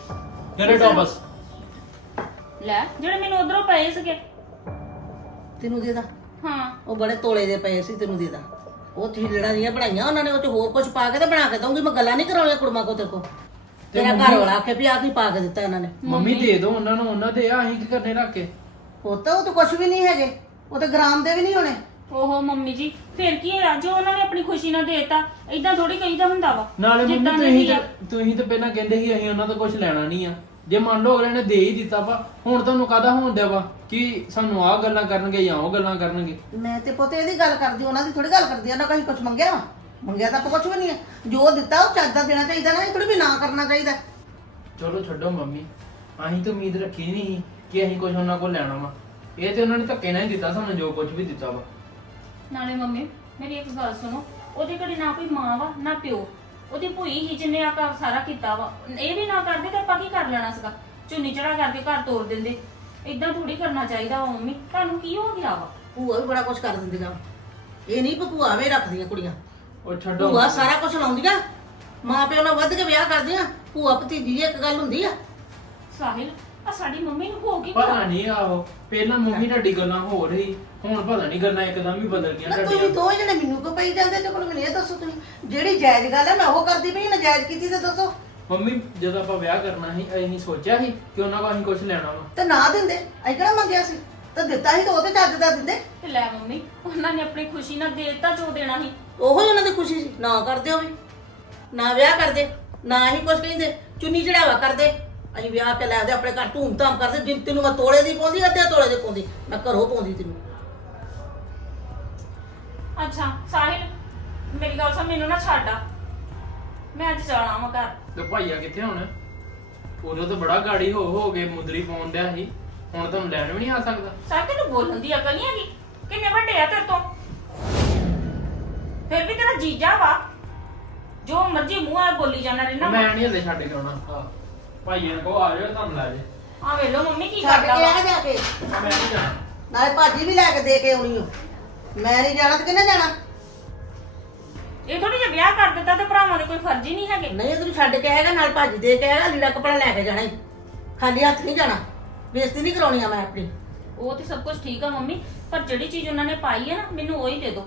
ਕਿਹੜੇ ਟੌਪਸ ਲੈ ਜਿਹੜੇ ਮੈਨੂੰ ਉਧਰੋਂ ਪਏ ਸੀਗੇ। ਤੈਨੂੰ ਦੇ ਦਾ? ਹਾਂ। ਉਹ ਬੜੇ ਤੋਲੇ ਦੇ ਪਏ ਸੀ ਤੈਨੂੰ ਦੇ ਦਾ। ਉਹ ਥੀਲੜਾਂ ਦੀਆਂ ਬਣਾਈਆਂ ਉਹਨਾਂ ਨੇ ਉਹ ਚ ਹੋਰ ਕੁਝ ਪਾ ਕੇ ਤੇ ਬਣਾ ਕੇ ਦਊਂਗੀ। ਮੈਂ ਗੱਲਾਂ ਨਹੀਂ ਕਰਾਉਣੀਆਂ ਕੁੜਮਾ ਕੋ ਤੇ ਕੋ ਤੇਰਾ ਘਰ ਵਾਲਾ ਆਖੇ ਵੀ ਆ ਕੀ ਪਾ ਕੇ ਦਿੱਤਾ ਇਹਨਾਂ ਨੇ। ਮੰਮੀ ਦੇ ਦੋ ਉਹਨਾਂ ਨੂੰ ਉਹਨਾਂ ਦੇ ਆ ਅਸੀਂ ਕੀ ਕਰਨੇ ਰੱਖ ਕੇ? ਉਹ ਤਾਂ ਉਹ ਤਾਂ ਕੁਝ ਵੀ ਨਹੀਂ ਹੈਗੇ। ਉਹ ਤਾਂ ਗ੍ਰਾਮ ਦੇ ਵੀ ਨਹੀਂ ਹੋਣੇ। ਓਹੋ ਮੰਮੀ ਜੀ ਫਿਰ ਕੀ ਹੋਇਆ? ਜੋ ਉਹਨਾਂ ਨੇ ਆਪਣੀ ਖੁਸ਼ੀ ਨਾਲ ਦੇਤਾ ਇਦਾਂ ਥੋੜੀ ਕਹੀਦਾ ਹੁੰਦਾ ਵਾ। ਨਾਲੇ ਮੰਮੀ ਜਿੱਦਾਂ ਤੁਸੀਂ ਆ। ਤਾਂ- ਤੁਸੀਂ ਤਾਂ ਪਹਿਲਾਂ ਕਹਿੰਦੇ ਸੀ ਅਸੀਂ ਉਹਨਾਂ ਤੋਂ ਕੁਝ ਲੈਣਾ ਨਹੀਂ ਆ। ਜੇ ਮੰਨ ਲਓ ਅਗਲੇ ਨੇ ਦੇ ਹੀ ਦਿੱਤਾ ਵਾ ਹੁਣ ਤੁਹਾਨੂੰ ਕਾਹਦਾ ਹੋਣ ਦਿਆ ਵਾ? ਕਿ ਸਾਨੂੰ ਆਹ ਗੱਲਾਂ ਕਰਨਗੇ ਜਾਂ ਉਹ ਗੱਲਾਂ ਕਰਨਗੇ? ਮੈਂ ਤੇ ਪੁੱਤ ਇਹਦੀ ਗੱਲ ਕਰਦੀ ਉਹਨਾਂ ਦੀ ਥੋੜੀ ਗੱਲ ਕਰਦੀ ਉਹਨਾਂ ਕਹੀਂ ਕੁਝ ਮੰਗਿਆ ਵਾ? ਮੰਗਿਆ ਤਾਂ ਕੁਝ ਵੀ ਨਹੀਂ ਹੈ ਜੋ ਦਿੱਤਾ ਉਹ ਚੱਜਦਾ ਦੇਣਾ ਚਾਹੀਦਾ ਨਾ ਇਹ ਥੋੜੀ ਵੀ ਨਾ ਕਰਨਾ ਚਾਹੀਦਾ। ਚਲੋ ਛੱਡੋ ਮੰਮੀ ਅਸੀਂ ਤਾਂ ਉਮੀਦ ਰੱਖੀ ਨਹੀਂ ਸੀ ਕਿ ਅਸੀਂ ਕੁਝ ਉਹਨਾਂ ਕੋਲ ਲੈਣਾ ਵਾ। ਇਹ ਤੇ ਉਹਨਾਂ ਨੇ ਧੱਕੇ ਨਾਲ ਹੀ ਦਿੱਤਾ ਸਾਨੂੰ ਜੋ ਕੁਝ ਵੀ ਦਿੱਤਾ ਵਾ। ਨਾਲੇ ਮੰਮੀ ਮੇਰੀ ਇੱਕ ਗੱਲ ਸੁਣੋ ਉਹਦੇ ਘਰੇ ਨਾ ਕੋਈ ਮਾਂ ਵਾ ਨਾ ਪਿਓ। ਉਹਦੀ ਭੂਈ ਹੀ ਜਿਹਨੇ ਆ ਘਰ ਸਾਰਾ ਕੀਤਾ ਵਾ। ਇਹ ਵੀ ਨਾ ਕਰਦੇ ਤਾਂ ਆਪਾਂ ਕੀ ਕਰ ਲੈਣਾ ਸੀਗਾ? ਚੁੰਨੀ ਚੜਾ ਕਰਕੇ ਘਰ ਤੋੜ ਦਿੰਦੇ। ਇਦਾਂ ਥੋੜੀ ਕਰਨਾ ਚਾਹੀਦਾ ਵਾ ਮੰਮੀ। ਤੁਹਾਨੂੰ ਕੀ ਹੋ ਗਿਆ ਵਾ? ਭੂਆ ਵੀ ਬੜਾ ਕੁਝ ਕਰ ਦਿੰਦੀਆਂ ਇਹ ਨਹੀਂ ਭੂਆ ਵੇ ਰੱਖਦੀਆਂ ਕੁੜੀਆਂ। ਉਹ ਛੱਡੋ। ਭੂਆ ਸਾਰਾ ਕੁਝ ਲਾਉਂਦੀਆਂ। ਮਾਂ ਪਿਓ ਨਾਲ ਵੱਧ ਕੇ ਵਿਆਹ ਕਰਦੀਆਂ। ਭੂਆ ਭਤੀਜੀ ਦੀ ਇੱਕ ਗੱਲ ਹੁੰਦੀ ਆ। ਸਾਹਿਲ ਆ ਸਾਡੀ ਮੰਮੀ ਨੂੰ ਹੋ ਗਈ ਪਤਾ ਨਹੀਂ ਆਹੋ ਪਹਿਲਾਂ ਮੰਮੀ ਤੁਹਾਡੀ ਗੱਲਾਂ ਹੋ ਰਹੀ ਹੁਣ ਪਤਾ ਨਹੀਂ ਗੱਲਾਂ ਇੱਕਦਮ ਹੀ ਬਦਲ ਗਈਆਂ ਨਾ ਤੁਹਾਡੀਆਂ। ਤੁਸੀਂ ਦੋ ਜਣੇ ਮੈਨੂੰ ਕੋ ਪਈ ਜਾਂਦੇ ਤੇ ਕੋਲ ਮੈਨੂੰ ਇਹ ਦੱਸੋ ਤੁਸੀਂ। ਜਿਹੜੀ ਜਾਇਜ਼ ਗੱਲ ਹੈ ਮੈਂ ਉਹ ਕਰਦੀ ਪਈ ਨਜਾਇਜ਼ ਕੀਤੀ ਤੇ ਦੱਸੋ। ਮੰਮੀ ਜਦੋਂ ਆਪਾਂ ਵਿਆਹ ਕਰਨਾ ਸੀ ਅਸੀਂ ਸੋਚਿਆ ਸੀ ਕਿ ਉਹਨਾਂ ਕੋਲ ਅਸੀਂ ਕੁਝ ਲੈਣਾ ਵਾ। ਤੇ ਨਾ ਦਿੰਦੇ ਅਸੀਂ ਕਿਹੜਾ ਮੰਗਿਆ ਸੀ? ਤੇ ਦਿੱਤਾ ਸੀ ਤਾਂ ਉਹ ਤੇ ਚੱਜ ਦਾ ਦਿੰਦੇ। ਤੇ ਲੈ ਮੰਮੀ ਉਹਨਾਂ ਨੇ ਆਪਣੀ ਖੁਸ਼ੀ ਨਾਲ ਦੇ ਦਿੱਤਾ ਜੋ ਦੇਣਾ ਸੀ। ਉਹੋ ਹੀ ਉਹਨਾਂ ਦੀ ਖੁਸ਼ੀ ਸੀ ਨਾ ਕਰਦੇ ਉਹ ਵੀ। ਨਾ ਵਿਆਹ ਕਰਦੇ ਨਾ ਹੀ ਕੁਝ ਕਹਿੰਦੇ ਚੁੰਨੀ ਚੜਾਵਾ ਕਰਦੇ। ਅਸੀਂ ਵਿਆਹ ਕੇ ਲੈ ਆਦੇ ਆਪਣੇ ਘਰ ਧੂਮ ਧਾਮ ਕਰਦੇ ਜਿੰਨ ਤੈਨੂੰ ਮੈਂ ਤੋਲੇ ਦੀ ਪਾਉਂਦੀ ਅੱਧੇ ਤੋਲੇ ਦੀ ਪਾਉਂਦੀ ਮੈਂ ਘਰੋਂ ਪਾਉਂਦੀ ਤੈਨੂੰ। ਅੱਛਾ ਸਾਹਿਲ ਮੇਰੀ ਗੱਲ ਸੁਣ ਮੈਨੂੰ ਨਾ ਛੱਡ ਆ। ਮੈਂ ਅੱਜ ਜਾਣਾ ਵਾ ਘਰ। ਤੇ ਭਾਈਆ ਕਿੱਥੇ ਹੁਣ? ਉਦੋਂ ਤਾਂ ਬੜਾ ਗਾੜੀ ਹੋ ਹੋ ਕੇ ਮੁੰਦਰੀ ਪਾਉਣ ਡਿਆ ਸੀ। ਹੁਣ ਤੁਹਾਨੂੰ ਲੈਣ ਵੀ ਨਹੀਂ ਆ ਸਕਦਾ। ਸਾਹਿਲ ਤੈਨੂੰ ਬੋਲਣ ਦੀ ਅਕਲ ਨਹੀਂ ਹੈਗੀ? ਕਿੰਨੇ ਵੱਡੇ ਆ ਤੇਰੇ ਤੋਂ? ਫਿਰ ਵੀ ਤੇਰਾ ਜੀਜਾ ਵਾ। ਜੋ ਮਰਜ਼ੀ ਮੂੰਹ ਆ ਬੋਲੀ ਜਾਣਾ ਰਹਿਣਾ ਮੈਂ ਨਹੀਂ ਹਲੇ ਛੱਡ ਕੇ ਆਉਣਾ। ਹਾਂ। ਭਾਈਆ ਕਹੋ ਆ ਜਾਓ ਤੁਹਾਨੂੰ ਲੈ ਜੇ ਆ ਵੇਖ ਲਓ ਮੰਮੀ ਕੀ ਛੱਡ ਕਰਦਾ ਕੇ ਵਾ। ਆ ਜਾ ਕੇ। ਮੈਂ ਨਹੀਂ ਜਾਣਾ। ਨਾਲੇ ਭਾਜੀ ਵੀ ਲੈ ਕੇ ਦੇ ਕੇ ਆਉਣੀ ਓ ਮੈਂ ਨਹੀਂ ਜਾਣਾ ਤੇ ਕਿਹਨੇ ਜਾਣਾ? ਇਹ ਥੋੜੀ ਜਿਹਾ ਵਿਆਹ ਕਰ ਦਿੱਤਾ ਤੇ ਭਰਾਵਾਂ ਦੇ ਕੋਈ ਫਰਜ਼ ਹੀ ਨਹੀਂ ਹੈਗੇ। ਨਹੀਂ ਤੈਨੂੰ ਛੱਡ ਕੇ ਆਏਗਾ ਨਾਲ ਭਾਜੀ ਦੇ ਕੇ ਆਏਗਾ ਲੀੜਾ ਕਪੜਾ ਲੈ ਕੇ ਜਾਣਾ ਈ। ਖਾਲੀ ਹੱਥ ਨਹੀਂ ਜਾਣਾ। ਬੇਇੱਜ਼ਤੀ ਨਹੀਂ ਕਰਾਉਣੀ ਆ ਮੈਂ ਆਪਣੀ। ਉਹ ਤੇ ਸਭ ਕੁਝ ਠੀਕ ਆ ਮੰਮੀ ਪਰ ਜਿਹੜੀ ਚੀਜ਼ ਉਹਨਾਂ ਨੇ ਪਾਈ ਹੈ ਨਾ ਮੈਨੂੰ ਉਹੀ ਦੇ ਦਿਓ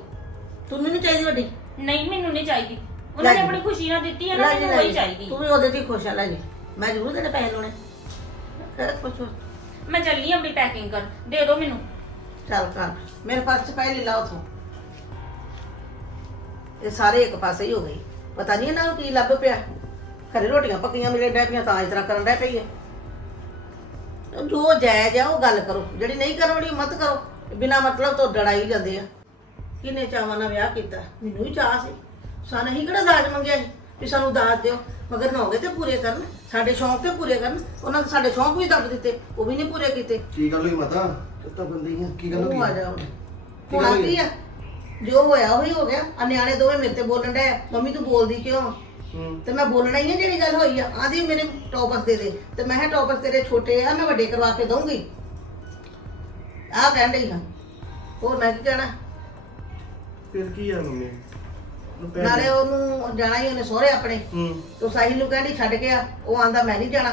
ਤੈਨੂੰ ਨਹੀਂ ਚਾਹੀਦੀ ਵੱਡੀ। ਨਹੀਂ ਮੈਨੂੰ ਨਹੀਂ ਚਾਹੀਦੀ। ਉਹਨਾਂ ਨੇ ਜੀ। ਆਪਣੀ ਖੁਸ਼ੀ ਨਾਲ ਦਿੱਤੀ ਹੈ ਨਾ ਲੈ ਜੀ, ਮੈਨੂੰ ਲੈ ਉਹੀ ਜੀ। ਚਾਹੀਦੀ। ਤੂੰ ਵੀ ਉਹਦੇ ਤੇ ਹੀ ਖੁਸ਼ ਆ ਲੈ ਜੀ। ਮੈਂ ਜ਼ਰੂਰ ਤੇਰੇ ਪੈਸੇ ਲਾਉਣੇ। ਕਰ ਕੁਛ ਮੈਂ ਚੱਲੀ ਆਂ ਆਪਣੀ ਪੈਕਿੰਗ ਕਰ ਦੇ ਦਿਓ ਮੈਨੂੰ। ਚੱਲ ਕਰ ਮੇਰੇ ਪਾਸ ਚ ਪੈਸੇ ਲੈ ਲਾ ਉਥੋਂ। ਇਹ ਸਾਰੇ ਇੱਕ ਪਾਸੇ ਹੀ ਹੋ ਗਈ ਪਤਾ ਨਹੀਂ ਇਹਨਾਂ ਨੂੰ ਕੀ ਲੱਭ ਪਿਆ। ਘਰੇ ਰੋਟੀਆਂ ਪੱਕੀਆਂ ਮਿਲੇ ਡੈ ਪਈਆਂ ਤਾਂ ਇਸ ਤਰ੍ਹਾਂ ਕਰਨ ਡੈ ਪਈ ਹੈ ਜੋ ਜਾਇਜ਼ ਆ ਉਹ ਗੱਲ ਕਰੋ। ਜਿਹੜੀ ਨਹੀਂ ਕਰੋੜੀ ਮਤ ਕਰੋ। ਬਿਨਾ ਮਤਲਬ ਤੋਂ ਲੜਾਈ ਜਾਂਦੇ ਆ। ਕਿੰਨੇ ਚਾਵਾਂ ਨਾਲ ਵਿਆਹ ਕੀਤਾ। ਮੈਨੂੰ ਵੀ ਚਾਹ ਸੀ। ਸਾਨੂੰ ਹੀ ਕਿਹੜਾ ਦਾਜ ਮੰਗਿਆ ਸੀ? ਵੀ ਸਾਨੂੰ ਦਾਜ ਦਿਓ। ਮਗਰ ਨਾ ਹੋਗੇ ਤੇ ਪੂਰੇ ਕਰਨ ਸਾਡੇ ਸ਼ੌਂਕ ਤੇ ਪੂਰੇ ਕਰਨ। ਉਹਨਾਂ ਨੇ ਸਾਡੇ ਸ਼ੌਂਕ ਵੀ ਦੱਬ ਦਿੱਤੇ ਉਹ ਵੀ ਨਹੀਂ ਪੂਰੇ ਕੀਤੇ। ਕੀ ਗੱਲ ਹੋਈ ਮਾਤਾ? ਤਾਂ ਬੰਦੀ ਆ। ਕੀ ਗੱਲ ਉਹ ਆ ਹੋਈ ਜਾ ਕੀ ਹੋਣਾ ਗੱਲ ਕੀ ਆ ਜੋ ਹੋਇਆ ਉਹੀ ਹੋ ਗਿਆ। ਆ ਨਿਆਣੇ ਦੋਵੇਂ ਮੇਰੇ ਤੇ ਬੋਲਣ ਡਏ ਆ, ਮੰਮੀ ਤੂੰ ਬੋਲਦੀ ਕਿਉਂ? ਆ? ਹੂੰ। ਤੇ ਮੈਂ ਬੋਲਣਾ ਹੀ ਆ ਜਿਹੜੀ ਗੱਲ ਹੋਈ ਆ। ਆਂਦੀ ਮੇਰੇ ਟੌਪਸ ਦੇ ਦੇ। ਤੇ ਮੈਂ ਕਿਹਾ ਟੌਪਸ ਤੇਰੇ ਛੋਟੇ ਆ ਮੈਂ ਵੱਡੇ ਕਰਵਾ ਕੇ ਦਊਂਗੀ। ਆਹ ਕਹਿਣ ਡਈ ਹਾਂ ਹੋਰ ਮੈਂ ਕੀ ਕਹਿਣਾ? ਫਿਰ ਕੀ ਆ ਮੰਮੀ? ਨਾਲੇ ਉਹਨੂੰ ਜਾਣਾ ਹੀ ਉਹਨੇ ਸਹੁਰੇ ਆਪਣੇ। ਹੂੰ। ਤੂੰ ਸਾਹਿਲ ਨੂੰ ਕਹਿੰਦੀ ਛੱਡ ਕੇ ਆ। ਉਹ ਆਂਦਾ ਮੈਂ ਨਹੀਂ ਜਾਣਾ।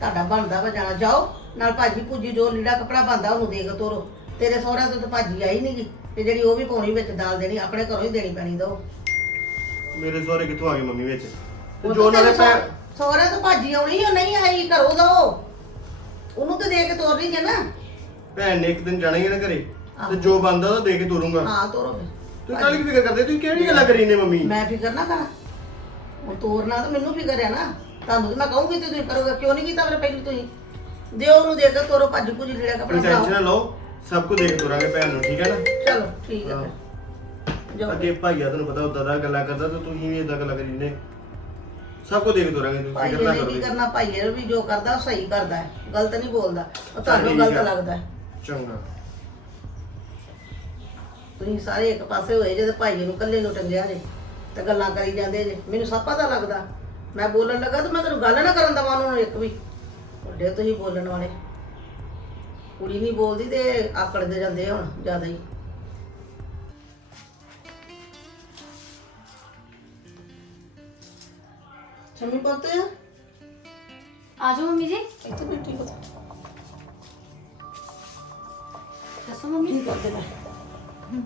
ਤੁਹਾਡਾ ਬਣਦਾ ਵਾ ਜਾਣਾ। ਜਾਓ। ਨਾਲ ਭਾਜੀ ਭੁੱਜੀ ਜੋ ਲੀੜਾ ਕਪੜਾ ਬੰਦਾ ਉਹਨੂੰ ਦੇ ਕੇ ਤੋਰੋ। ਤੇਰੇ ਸਹੁਰਿਆਂ ਤੋਂ ਤਾਂ ਭਾਜੀ ਆਈ ਨਹੀਂਗੀ ਤੇ ਜਿਹੜੀ ਉਹ ਵੀ ਪਾਉਣੀ ਵਿੱਚ ਦਾਲ ਦੇਣੀ ਆਪਣੇ ਘਰੋਂ ਹੀ ਦੇਣੀ ਪੈਣੀ ਦੋ। ਮੇਰੇ ਸਹੁਰੇ ਕਿੱਥੋਂ ਆ ਗਏ ਮੰਮੀ ਵਿੱਚ? ਤੇ ਜੋ ਦੇ ਪੈ ਸਹੁਰੇ ਤੋਂ ਭਾਜੀ ਆਉਣੀ ਉਹ ਨਹੀਂ ਆਈ ਘਰੋਂ ਦੋ। ਉਹਨੂੰ ਤੇ ਦੇ ਕੇ ਤੋਰਨੀ ਜੇ ਨਾ। ਭੈਣ ਨੇ ਇੱਕ ਦਿਨ ਜਾਣਾ ਹੀ ਨਾ ਘਰੇ। ਤੇ ਜੋ ਬੰਦਾ ਉਹ ਦੇ ਕੇ ਤੋਰੂੰਗਾ। ਹਾਂ ਤੋਰੋ ਫਿਰ। ਤੂੰ ਕੱਲ ਕੀ ਫਿਕਰ ਕਰਦੇ? ਤੂੰ ਕਿਹੜੀ ਗੱਲਾਂ ਕਰੀ ਨੇ ਮੰਮੀ? ਮੈਂ ਫਿਕਰ ਨਾ ਕਰਾਂ। ਉਹ ਤੋਰਨਾ ਤਾਂ ਮੈਨੂੰ ਫਿਕਰ ਹੈ ਨਾ। ਤੁਹਾਨੂੰ ਤਾਂ ਮੈਂ ਕਹੂੰਗੀ ਤੇ ਤੁਸੀਂ ਕਰੋਗੇ ਕਿਉਂ ਨਹੀਂ ਕੀਤਾ ਫਿਰ ਪਹਿਲਾਂ ਤੁਸੀਂ? ਦਿਓ ਉਹਨੂੰ ਦੇ ਕੇ ਤੋਰੋ ਭੱਜ ਭੁੱਜ ਲੀੜਾ ਕਪੜਾ ਕੋਈ ਟੈਨਸ਼ਨ ਨਾ ਲਓ ਸਭ ਕੁਝ ਦੇਖ ਤੋਰਾਂਗੇ ਭੈਣ ਨੂੰ ਠੀਕ ਹੈ ਨਾ? ਚਲੋ ਠੀਕ ਹੈ ਫਿਰ। ਜਾਓ। ਅੱਗੇ ਭਾਈਆ ਤੁਹਾਨੂੰ ਪਤਾ ਉਦਾਂ ਦਾ ਗੱਲਾਂ ਕਰਦਾ ਤੇ ਤੁਸੀਂ ਵੀ ਇਦਾਂ ਗੱਲਾਂ ਕਰੀ ਨੇ ਸਭ ਕੁਝ ਦੇਖ ਤੋਰਾਂਗੇ ਤੁਸੀਂ ਭਾਈਏ ਫਿਕਰ ਨਾ ਨੇ ਕਰੋ ਕੀ ਕਰਨਾ? ਭਾਈਏ ਨੇ ਵੀ ਜੋ ਕਰਦਾ ਉਹ ਸਹੀ ਕਰਦਾ ਹੈ। ਗਲਤ ਨਹੀਂ ਬੋਲਦਾ। ਉਹ ਤੁਹਾਨੂੰ ਗਲਤ। ਲੱਗਦਾ ਹੈ। ਚੰਗਾ। ਤੁਸੀਂ ਸਾਰੇ ਇੱਕ ਪਾਸੇ ਹੋਏ ਜੇ ਤੇ ਭਾਈਏ ਨੂੰ ਇਕੱਲੇ ਨੂੰ ਟੰਗਿਆ ਜੇ ਤੇ ਗੱਲਾਂ ਕਰੀ ਜਾਂਦੇ ਜੇ। ਮੈਨੂੰ ਸਭ ਪਤਾ ਲੱਗਦਾ। ਮੈਂ ਬੋਲਣ ਲੱਗਾ ਤੇ ਮੈਂ ਤੈਨੂੰ ਗੱਲ ਨਾ ਕਰਨ ਦਵਾਂ ਉਹਨੂੰ ਇੱਕ ਵੀ। ਵੱਡੇ ਤੁਸੀਂ ਬੋਲਣ ਵਾਲੇ। ਕੁੜੀ ਨਹੀਂ ਬੋਲਦੀ ਤੇ ਆਕੜਦੇ ਜਾਂਦੇ ਹੁਣ ਜ਼ਿਆਦਾ ਹੀ। ਸ਼ਮੀ ਪੁੱਤ। ਆ ਜਾਓ ਮੰਮੀ ਜੀ। ਇੱਥੇ ਬੈਠੀ ਪੁੱਤ। ਦੱਸੋ ਮੰਮੀ। ਕੀ ਕਰਦੇ ਮੈਂ